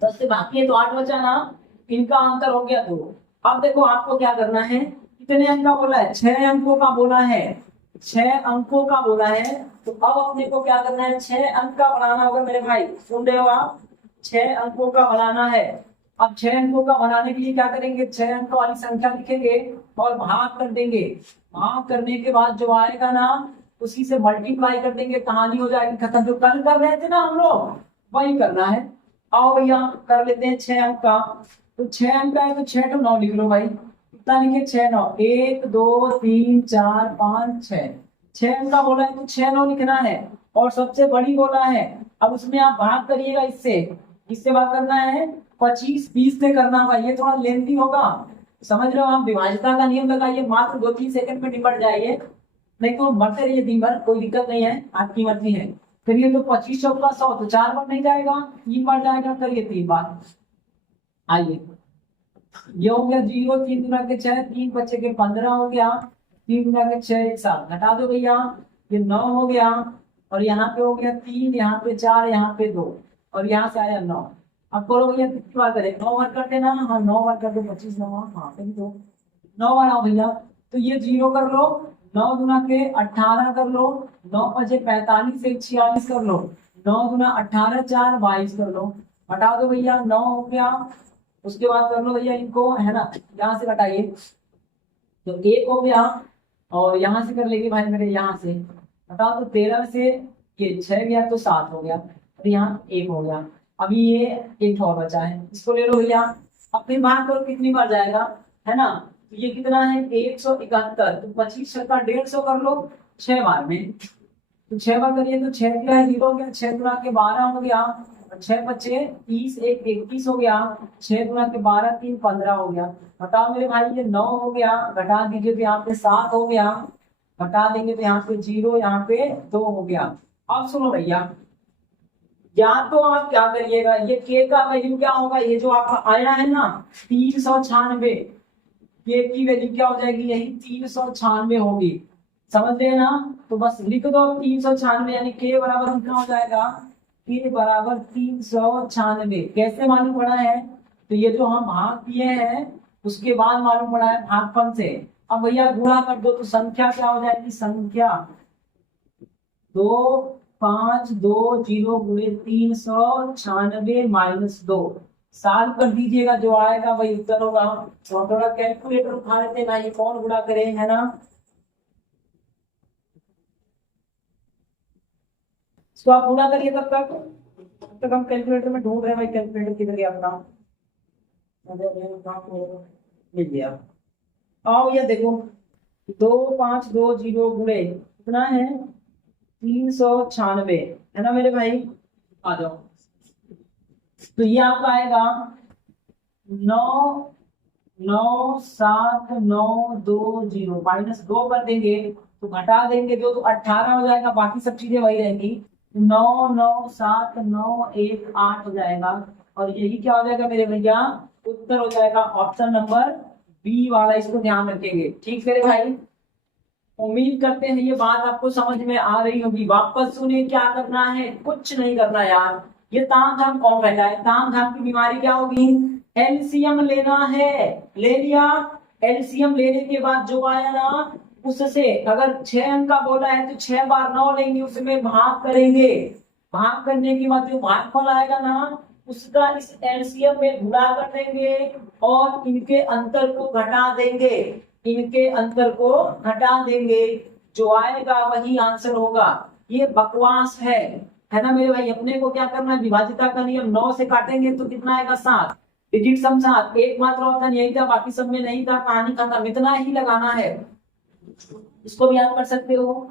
10 से बाकी है तो 8 बचा ना, इनका अंतर हो गया 2। अब देखो आपको क्या करना है, कितने अंक का बोला है, 6 अंकों का बोला है, 6 अंकों का बोला है। तो अब अपने को क्या करना है, 6 अंक का बनाना होगा मेरे भाई, सुन रहे हो आप, 6 अंकों का बनाना है। अब 6 अंकों का बनाने के लिए क्या करेंगे, 6 अंक वाली संख्या लिखेंगे और भाग कर देंगे, भाग करने के बाद जो आएगा ना उसी से मल्टीप्लाई कर देंगे, कहानी हो जाएगी खत्म। जो कल कर रहे थे ना हम लोग, वही करना है। आओ भैया कर लेते हैं 6 अंक का। तो 6 अंक का है तो 6 तो 9 लिख लो भाई, कितना लिखे, 6 9, 1 2 3 4 5 6, 6 अंक का बोला है तो 6 9 लिखना है, और सबसे बड़ी बोला है। अब उसमें आप भाग करिएगा, इससे किससे भाग करना है, 25 20 से करना होगा, ये थोड़ा लेंथी होगा, समझ रहे हो आप। विभाज्यता का नियम लगाइए, मात्र 2-3 सेकंड में निपट जाइए, नहीं तो मरते रहिए दिन भर, कोई दिक्कत नहीं है, आपकी मर्जी है। करिए तो 25 चौका 100, तो 4 बार नहीं जाएगा, 3 बार जाएगा, करिए 3 बार। आइए ये हो गया 0, 3 गुना के 6, 3 बच्चे के 15 हो गया, 3 गुना के 6 एक साथ घटा दो भैया, ये 9 हो गया, और यहाँ पे हो गया 3, यहाँ पे 4, यहाँ पे 2, और यहाँ से आया 9। अब करो भैया कितनी बार करें, 9 बार करते ना, हाँ 9 बार कर दो, 25 9, हाँ कहीं तो 9 बार आओ भैया। तो ये 0 कर लो, 9 गुना के 18 कर लो, 9 बजे 45 से 46 कर लो, 9 गुना 18 4 22 कर लो, हटा दो भैया, 9 हो गया। उसके बाद कर लो भैया इनको, है ना, यहाँ से घटाइए, तो 1 हो गया, और यहाँ से कर लेंगे भाई मेरे, यहाँ से हटाओ तो 13 से ये 6 गया तो 7 हो गया, और यहाँ 1 हो गया। अभी ये एक और बचा है, इसको ले लो भैया। अब फिर भाग करो कितनी बार जाएगा, है ना, तो ये कितना है 171, तो 25 छक्का 150 कर लो 6 बार में, तो 6 बार करिए तो 6 क्या है 0 हो गया, 6 गुना के 12 हो गया, 6 बच्चे 30 1 21 हो गया, 6 गुना के 12 3 15 हो गया। घटाओ मेरे भाई, ये 9 हो गया, घटा दीजिए तो यहाँ पे 7 हो गया, घटा देंगे तो यहाँ पे 0, यहाँ पे 2 हो गया। अब सुनो भैया, या तो आप क्या करिएगा, ये के का वैल्यू क्या होगा, ये जो आपका आया है ना 396, के की वैल्यू क्या हो जाएगी, यही 396 होगी, समझ रहे ना। तो बस लिख दो 396, यानी के बराबर कितना हो जाएगा, के बराबर 396। कैसे मालूम पड़ा है, तो ये जो हम भाग किए हैं उसके बाद मालूम पड़ा है भागफल से। अब भैया गुणा कर दो तो संख्या क्या हो जाएगी, संख्या 2 520 गुणे 396 माइनस 2 साल कर दीजिएगा, जो आएगा वही उत्तर होगा। तो थोड़ा कैलकुलेटर उठा लेते हैं ना, ये कौन गुणा करे, है ना। इसको आप गुणा करिए, तब तक हम कैलकुलेटर में ढूंढ रहे हैं भाई, कैलकुलेटर किधर गया अपना, मिल गया। आओ ये देखो, 2520 गुणे कितना है 396, है ना मेरे भाई। आ जाओ, तो ये आपका आएगा 99790 माइनस 2 कर देंगे तो घटा देंगे 2 तो 18 हो जाएगा, बाकी सब चीजें वही रहेंगी। 997918 हो जाएगा, और यही क्या हो जाएगा मेरे भैया, उत्तर हो जाएगा ऑप्शन नंबर बी वाला। इसको ध्यान रखेंगे, ठीक मेरे भाई। उम्मीद करते हैं ये बात आपको समझ में आ रही होगी। वापस सुनिए, क्या करना है, कुछ नहीं करना यार। ये ताम झाम कौन रहता है, ताम झाम की बीमारी क्या होगी, एलसीएम लेना है, ले लिया। एलसीएम लेने के बाद जो आया ना, उससे अगर 6 अंक का बोला है तो 6 बार 9 लेंगे, उसमें भाग करेंगे। भाग करने के बाद जो भागफल आएगा ना, उसका इस एलसीएम में गुणा कर देंगे और इनके अंतर को घटा देंगे, इनके अंतर को घटा देंगे, जो आएगा वही आंसर होगा। ये बकवास है ना मेरे भाई। अपने को क्या करना है, विभाजिता का नियम 9 से काटेंगे तो कितना आएगा 7, डिजिट सम 7, एक मात्र ऑप्शन यही था, बाकी सब में नहीं था, कहानी खत्म। इतना ही लगाना है, इसको भी आप कर सकते हो,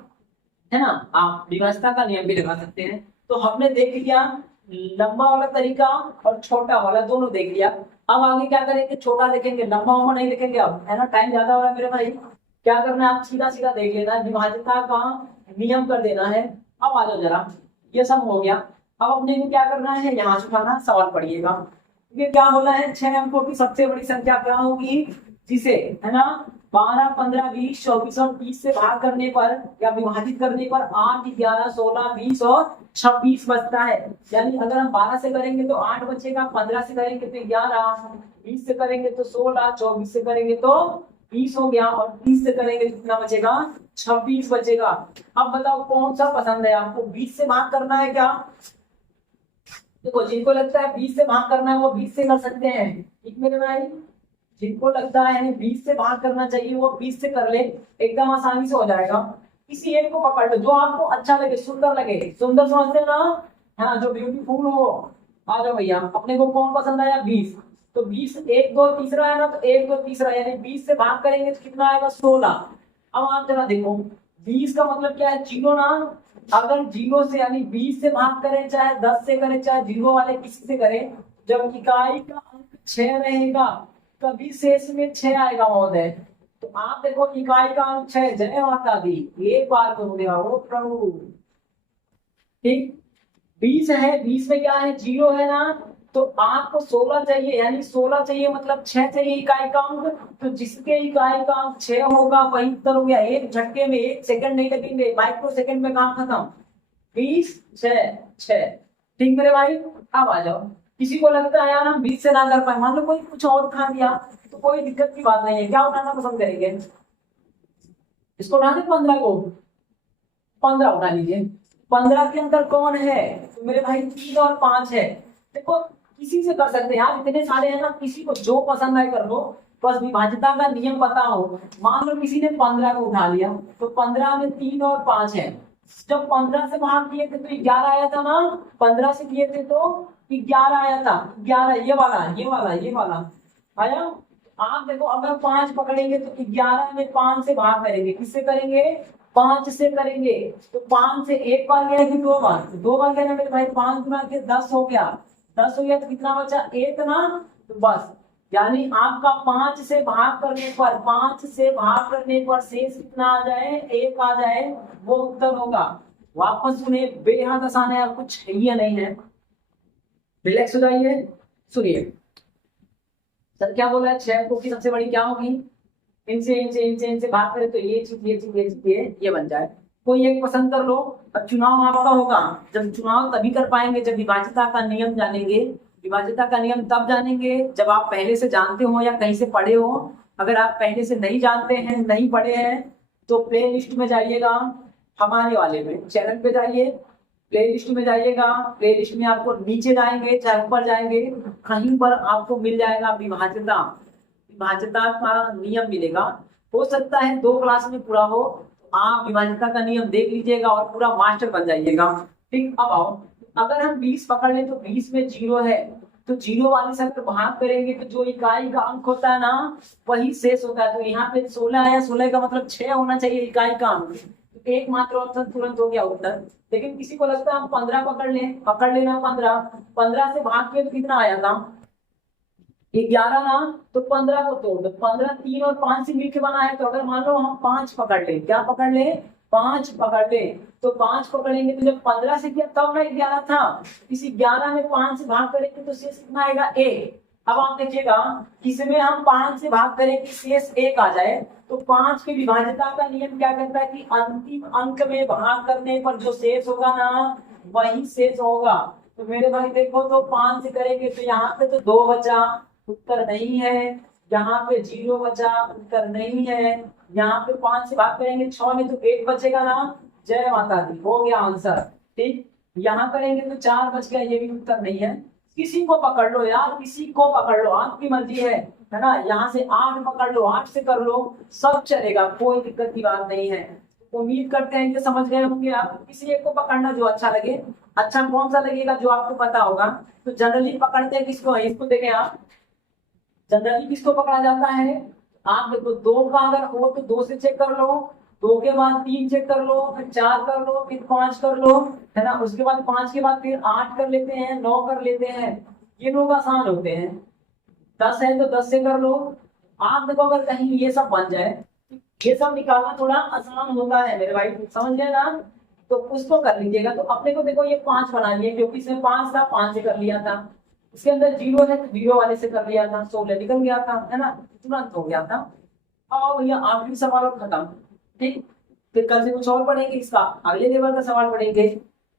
है ना। आप विभाजिता का नियम भी लगा सकते हैं। तो हमने देख लिया लंबा वाला तरीका और छोटा वाला, दोनों देख लिया। अब आगे क्या करेंगे, छोटा देखेंगे, लंबा वाला नहीं देखेंगे अब, है ना, टाइम ज्यादा हो रहा है मेरे भाई। क्या करना है, आप सीधा सीधा देख लेना है, विभाजिता का नियम कर देना है। अब आ जाओ जरा, ये सब हो गया। अब अपने को क्या करना है, यहाँ से उठाना, सवाल पढ़िएगा। ये क्या बोला है, 6 अंकों की सबसे बड़ी संख्या क्या होगी, जिसे, है ना, 12, 15, 20, 24 और 30 से भाग करने पर या विभाजित करने पर 8, 11, 16, 20 और 26 बचता है। यानी अगर हम 12 से करेंगे तो 8 बचेगा, 15 से करेंगे तो 11, 20 से करेंगे तो 16, 24 से करेंगे तो 20 हो गया, और 30 से करेंगे तो कितना बचेगा, 26 बचेगा। अब बताओ कौन सा पसंद है आपको, 20 से भाग करना है क्या। देखो, जिनको लगता है 20 से भाग करना है वो 20 से कर सकते हैं, ठीक मेरे भाई। जिनको लगता है 20 से भाग करना चाहिए वो 20 से कर ले, एकदम आसानी से हो जाएगा। किसी एक को पकड़ लो, जो आपको अच्छा लगे, सुंदर लगे। सुंदर समझते हैं ना, है ना, जो ब्यूटीफुल हो। आ जाओ भैया, अपने को कौन पसंद आया, 20। तो 20 1 2 तीसरा है ना, तो 1 2 तीसरा, यानी 20 से भाग करेंगे तो कितना आएगा, 16। अब आप जरा देखो, 20 का मतलब क्या है, जीरो ना। अगर जीरो से यानी 20 से भाग करें, चाहे 10 से करें, चाहे जीरो वाले किसी से करें, जब इकाई का अंक 6 रहेगा तभी शेष में 6 आएगा महोदय। तो आप देखो, इकाई का अंक 6, जय माता दी, एक बार हो गया, ओ प्रभु। ठीक, 20 है, 20 में क्या है, जीरो है ना, तो आपको 16 चाहिए, यानी 16 चाहिए मतलब 6 चाहिए इकाई का अंक। तो जिसके इकाई का अंक 6 होगा वही उत्तर हो गया। एक झटके में, 1 सेकंड नहीं लगेंगे, माइक्रो सेकंड में काम खत्म। 20 6 ठीक मेरे भाई। अब आ जाओ, किसी को लगता है यार हम 20 से ना कर पाए, मान लो कोई कुछ और उठा दिया, तो कोई दिक्कत की बात नहीं है। क्या उठाना पसंद करेंगे, इसको उठा दे, 15 को, 15 उठा लीजिए। 15 के अंदर कौन है, तो मेरे भाई 3 और 5 है। देखो, किसी से कर सकते हैं यार, इतने सारे हैं ना, किसी को जो पसंद आए कर लो, बस विभाजिता का नियम पता हो। मान लो किसी ने 15 को उठा लिया, तो 15 में 3 और 5 है। जब 15 से भाग किए थे तो 11 आया था ना, 15 से किए थे तो 11 आया था, 11, ये वाला आया। आप देखो, अगर 5 पकड़ेंगे तो 11 में 5 से भाग करेंगे, किससे करेंगे, 5 से करेंगे। तो 5 से एक बार गया कि 2 बार, 2 बार गया ना मेरे भाई, 5 गुना के 10 हो गया, 10 हो गया तो कितना बचा, 1 ना। तो बस, यानी आपका 5 से भाग करने पर, 5 से भाग करने पर शेष कितना आ जाए, 1 आ जाए, वो उत्तर होगा। वापस सुने, बेहद आसान है, कुछ है या नहीं है, रिलैक्स हो जाइए। सुनिए सर क्या बोला है, 6 अंकों की सबसे बड़ी क्या होगी, इनसे भाग करें तो ये बन जाए। कोई एक पसंद कर लो। अब चुनाव आपका होगा, जब चुनाव तभी कर पाएंगे जब विभाजिता का नियम जानेंगे। विभाजिता का नियम तब जानेंगे जब आप पहले से जानते हो या कहीं से पढ़े हो। अगर आप पहले से नहीं जानते हैं, नहीं पढ़े हैं, तो प्ले लिस्ट में जाइएगा, हमारे वाले में चैनल पे जाइए, प्लेलिस्ट में जाइएगा, प्लेलिस्ट में आपको नीचे जाएंगे चाहे ऊपर जाएंगे, कहीं पर आपको मिल जाएगा विभाज्यता, विभाज्यता का नियम मिलेगा। हो सकता है 2 क्लास में पूरा हो, आप विभाज्यता का नियम देख लीजिएगा और पूरा मास्टर बन जाइएगा। ठीक, अब आओ, अगर हम 20 पकड़ लें तो 20 में 0 है, तो 0 वाले से अगर भाग करेंगे तो जो इकाई का अंक होता है ना वही शेष होता है। तो यहाँ पे 16 है, 16 का मतलब 6 होना चाहिए इकाई का अंक, तो एकमात्र ऑप्शन तुरंत हो गया उत्तर। लेकिन किसी को लगता है हम 15 पकड़ लेना 15, 15 से भाग के तो कितना आया था 11 ना, तो 15 को तोड़ दो, 15 3 और 5 से मिलकर बना है। तो अगर मान लो हम 5 पकड़ ले, क्या पकड़ ले 5 पकड़ ले, तो 5 पकड़ेंगे तो जब 15 से किया तब ना 11 था, इसी 11 में 5 से भाग करेंगे तो शेष कितना आएगा 1। अब आप देखिएगा इसमें हम 5 से भाग करें कि शेष 1 आ जाए, तो 5 की विभाज्यता का नियम क्या कहता है कि अंतिम अंक में भाग करने पर जो शेष होगा ना वही शेष होगा। तो मेरे भाई देखो, तो 5 से करेंगे तो यहाँ पे तो 2 बचा, उत्तर नहीं है। यहाँ पे 0 बचा, उत्तर नहीं है। यहाँ पे 5 से भाग करेंगे 6 में तो 1 बचेगा ना, जय माता दी, हो गया आंसर। ठीक, यहाँ करेंगे तो 4 बच गया, ये भी उत्तर नहीं है। किसी को पकड़ लो यार, किसी को पकड़ लो, आपकी मर्जी है ना। यहाँ से 8 पकड़ लो, 8 से कर लो, सब चलेगा, कोई दिक्कत की बात नहीं है। उम्मीद करते हैं कि समझ गए होंगे आप। किसी एक को पकड़ना जो अच्छा लगे। अच्छा कौन सा लगेगा जो आपको पता होगा। तो जनरली पकड़ते हैं किसको, इसको देखें आप, जनरली किसको पकड़ा जाता है। आप देखो 2 का अगर हो तो 2 से चेक कर लो, 2 के बाद 3 चेक कर लो, फिर 4 कर लो, फिर 5 कर लो, है ना। उसके बाद 5 के बाद फिर 8 कर लेते हैं, 9 कर लेते हैं, ये लोग आसान होते हैं। 10 है तो 10 से कर लो। आप देखो अगर कहीं ये सब बन जाए, ये सब निकालना थोड़ा आसान होता है मेरे भाई, समझ गए ना। तो उसको कर लीजिएगा। तो अपने को देखो ये 5 बना लिए, क्योंकि इसमें 5 था, 5 से कर लिया था। इसके अंदर 0 है तो 0 वाले से कर लिया था, 16 निकल गया था, है ना, तुरंत हो गया था। और भैया आखिरी सवाल और खत्म। ठीक, फिर कल से कुछ और पढ़ेंगे, इसका अगले लेवल का सवाल पढ़ेंगे,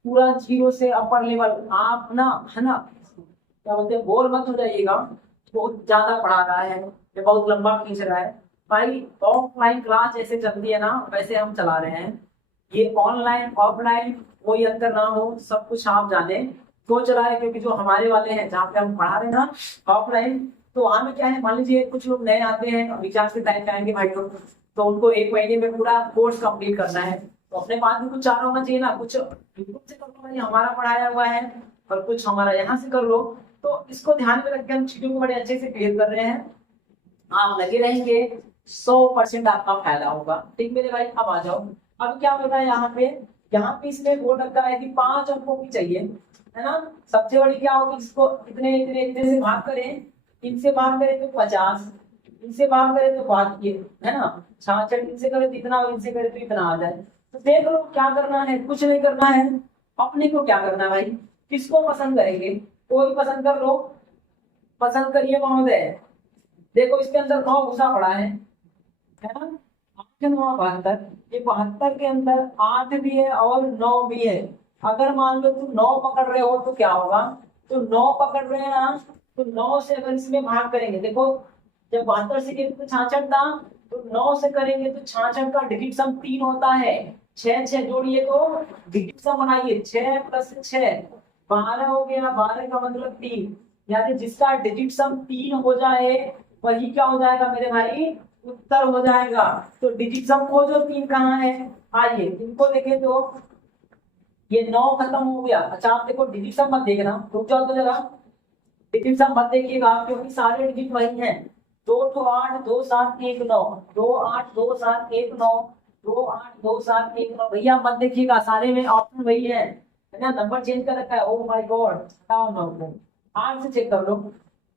पूरा 0 से अपर लेवल। आप ना, है ना, क्या बोलते हैं, बोर मत हो जाइएगा, बहुत ज्यादा पढ़ा रहा है, ये बहुत लंबा खींच रहा है भाई। ऑफलाइन क्लास जैसे चलती है ना वैसे हम चला रहे हैं। ये ऑनलाइन ऑफलाइन कोई अंतर ना हो, सब कुछ आप जाने तो चला है। क्योंकि जो हमारे वाले हैं जहाँ पे हम पढ़ा रहे हैं ना ऑफलाइन, तो वहां में क्या है, मान लीजिए कुछ लोग नए आते हैं, रिचार्ज के टाइम पे आएंगे भाई लोग, तो उनको 1 महीने में पूरा कोर्स कंप्लीट करना है। तो अपने पास भी कुछ चारा होना चाहिए ना, कुछ यूट्यूब से कर लो भाई, हमारा पढ़ाया हुआ है, और कुछ हमारा यहाँ से कर लो। तो इसको ध्यान में रख के हम चीजों को बड़े अच्छे से क्लियर कर रहे हैं। आप लगे रहेंगे 100% आपका फायदा होगा। ठीक मेरे भाई, अब आ जाओ। अब क्या होता है यहाँ पे इसमें बोल रखा है कि 5 अंकों की चाहिए, है ना। सबसे बड़ी क्या होगी, इसको इतने इतने इतने से भाग करें, इनसे भाग करें तो 50, इनसे भाग करें तो बात ये, है ना, 66, इनसे करें तो इतना, इनसे करें तो इतना आ जाए। तो देख लो क्या करना है, कुछ नहीं करना है। अपने को क्या करना है भाई, किसको पसंद करेंगे, कोई पसंद कर लो, पसंद करिए महोदय। देखो इसके अंदर 9 घुसा पड़ा है ना, 8 9 72, ये 72 के अंदर 8 भी है और 9 भी है। अगर मान लो तुम 9 पकड़ रहे हो तो क्या होगा, तो 9 पकड़ रहे हैं ना, तो 9 से अगर इसमें भाग करेंगे, देखो जब 72 से किए तो 66 था, तो 9 से करेंगे तो 66 का डिजिट सम 3 होता है। 6 6 जोड़िए तो डिजिट सम बनाइए, 6 + 6 12 हो गया, 12 का मतलब 3, यानी जिसका डिजिट सम 3 हो जाए वही क्या हो जाएगा मेरे भाई, उत्तर हो जाएगा। तो डिजिट सम को जो 3 कहाँ है, आइए इनको देखें तो ये 9 खत्म हो गया। अच्छा आप देखो डिजिट सम मत देखना, रुक जाओ तो जरा, डिजिट सम मत देखिएगा क्योंकि सारे डिजिट वही हैं। 2 2 8 2 7 1 9, 2 8 2 7 1 9, 2 8 2 7 1 9, भैया मत देखिएगा, सारे में ऑप्शन वही है ना, नंबर चेंज कर रखा है। ओ माय गॉड, हटाओ 9 को, 8 से चेक कर लो,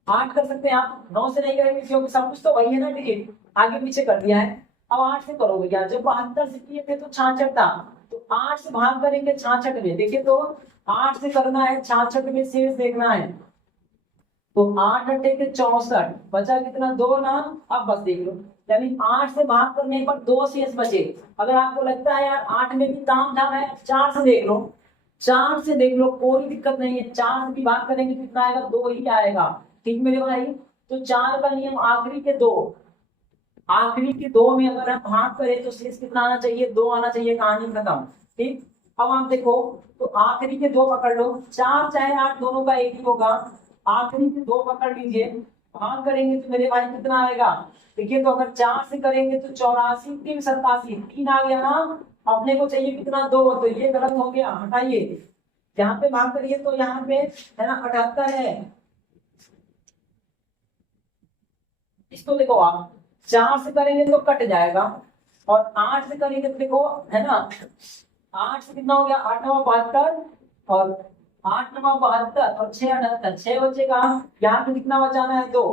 8 कर सकते हैं आप, 9 से नहीं करेंगे क्योंकि सब कुछ तो वही है ना, डिजिट आगे पीछे कर दिया है। अब 8 से करोगे क्या, जब 72 से किए थे तो 66 था, तो 8 से भाग करेंगे 66 में, देखिए तो 8 से करना है, 66 में शेष देखना है। तो 8 8 के 64, बचा कितना 2 ना। अब बस देख लो, यानी 8 से भाग करने पर 2 शेष बचे। अगर आपको लगता है यार 8 में भी काम धाम है, 4 से देख लो, 4 से देख लो, कोई दिक्कत नहीं है। 4 से भी भाग करेंगे कितना आएगा, 2 ही आएगा। ठीक मेरे भाई, तो 4 का नियम आखिरी के 2, आखिरी के 2 में अगर हम भाग करें तो शेष कितना आना चाहिए, 2 आना चाहिए, कहानी खत्म। ठीक, अब आप देखो, तो आखिरी के दो पकड़ लो, 4 चाहे 8 दोनों का एक ही होगा। आखिरी के दो पकड़ लीजिए, भाग करेंगे तो मेरे भाई कितना आएगा? देखिए, तो अगर 4 से करेंगे तो 84, 3 87, 3 आ गया ना। अपने को चाहिए कितना? 2, तो ये गलत हो गया, हटाइए। यहाँ पे भाग करिए तो यहाँ पे है ना 78 है। इसको देखो आप, 4 से करेंगे तो कट जाएगा, और 8 से करेंगे तो देखो है ना, 8 से कितना हो गया? 8 9 72, और 8 9 72, और 6 78, 6 बचेगा। यहाँ पे कितना बचाना है? 2।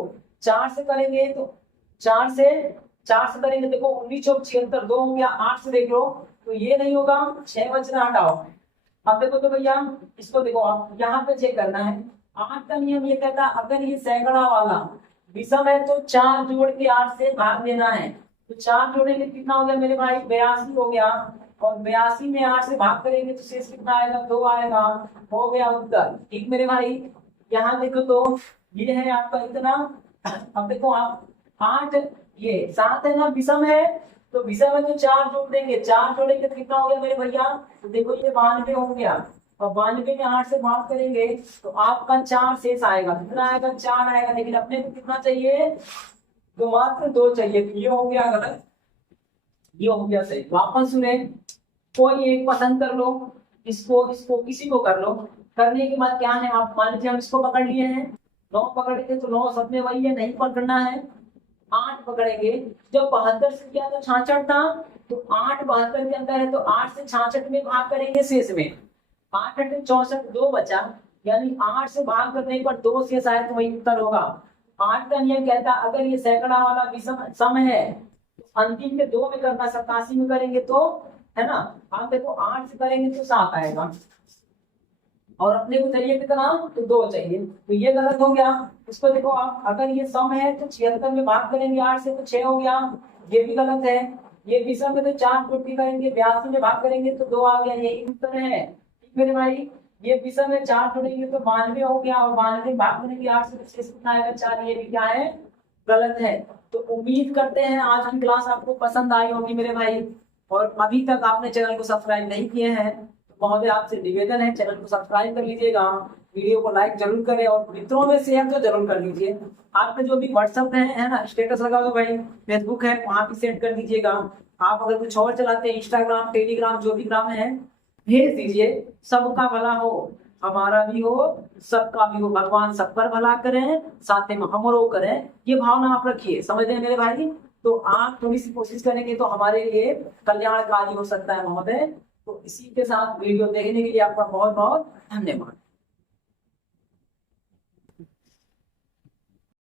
4 से करेंगे तो 4 से करेंगे देखो 19 चौक 76, 2 हो गया। 8 से देख लो तो ये नहीं होगा, 6 बचना, हटाओ। अब देखो तो भैया, इसको देखो आप, यहाँ पे चेक करना है। 8 का नियम ये कहता है अगर ये सैकड़ा वाला विषम है तो 4 जोड़ के 8 से भाग देना है। तो 4 जोड़ेंगे कितना हो गया मेरे भाई? 82 हो गया, और 82 में 8 से भाग करेंगे तो शेष कितना आएगा? 2 आएगा। हो गया उत्तर, ठीक मेरे भाई। यहाँ देखो तो ये है आपका इतना। अब देखो आप, 8 ये 7 है ना, विषम है, तो विषम है तो 4 जोड़ देंगे, 4 जोड़ेंगे तो कितना हो गया मेरे भैया? तो देखो ये 92 हो गया, और 92 में 8 से भाग करेंगे तो आपका 4 शेष आएगा। कितना आएगा? 4 आएगा। लेकिन अपने को कितना चाहिए? तो मात्र 2 चाहिए। तो ये हो गया गलत, ये हो गया सही। वापस सुने, कोई एक पसंद कर लो, इसको किसी को कर लो। करने के बाद क्या है, आप मान लीजिए हम इसको पकड़ लिए हैं, 9 पकड़े थे तो 9 सब में वही है, नहीं पकड़ना है। 8 पकड़ेंगे, जब 72 से किया तो 66 था, तो 8 72 के अंदर है तो 8 से 66 में भाग करेंगे शेष में। 8 8 64, 2 बचा, यानी 8 से भाग करने पर 2 शेष आए तो वही उत्तर होगा। 8 का नियम कहता है अगर ये सैकड़ा वाला विषम सम है, अंतिम के 2 में करना, 87 में करेंगे तो है ना, आप देखो 8 से करेंगे तो 7 आएगा, और अपने को चाहिए कितना? तो 2 चाहिए। तो ये गलत हो गया। इसको देखो आप, अगर ये सम है तो 76 में भाग करेंगे 8 से तो 6 हो गया, ये भी गलत है। ये विषम है तो 4 जोड़ के करेंगे, 82 में भाग करेंगे तो 2 आ गया, ये उत्तर है, ठीक मेरे भाई। ये विषम है, 4 जोड़ेंगे तो 92 हो गया, और 92 भाग करेंगे 8 से तो शेष कितना आएगा? 4। ये भी क्या है? गलत है। तो उम्मीद करते हैं आज की क्लास आपको पसंद आई होगी मेरे भाई, और अभी तक आपने चैनल को सब्सक्राइब नहीं किए हैं तो महोदय आपसे निवेदन है, चैनल को सब्सक्राइब कर लीजिएगा, वीडियो को लाइक जरूर करें, और मित्रों में शेयर तो जरूर कर लीजिए। आपका जो भी व्हाट्सएप है ना, स्टेटस लगा दो भाई, फेसबुक है वहां भी सेंड कर दीजिएगा। आप अगर कुछ और चलाते हैं, इंस्टाग्राम टेलीग्राम जो भी ग्राम है भेज दीजिए। सबका भला हो, हमारा भी हो, सबका भी हो, भगवान सब पर भला करें, साथ में हमरो करें, ये भावना आप रखिए, समझ रहे हैं मेरे भाई। तो आप थोड़ी सी कोशिश करेंगे तो हमारे लिए कल्याणकारी हो सकता है महोदय। तो इसी के साथ वीडियो देखने के लिए आपका बहुत बहुत धन्यवाद।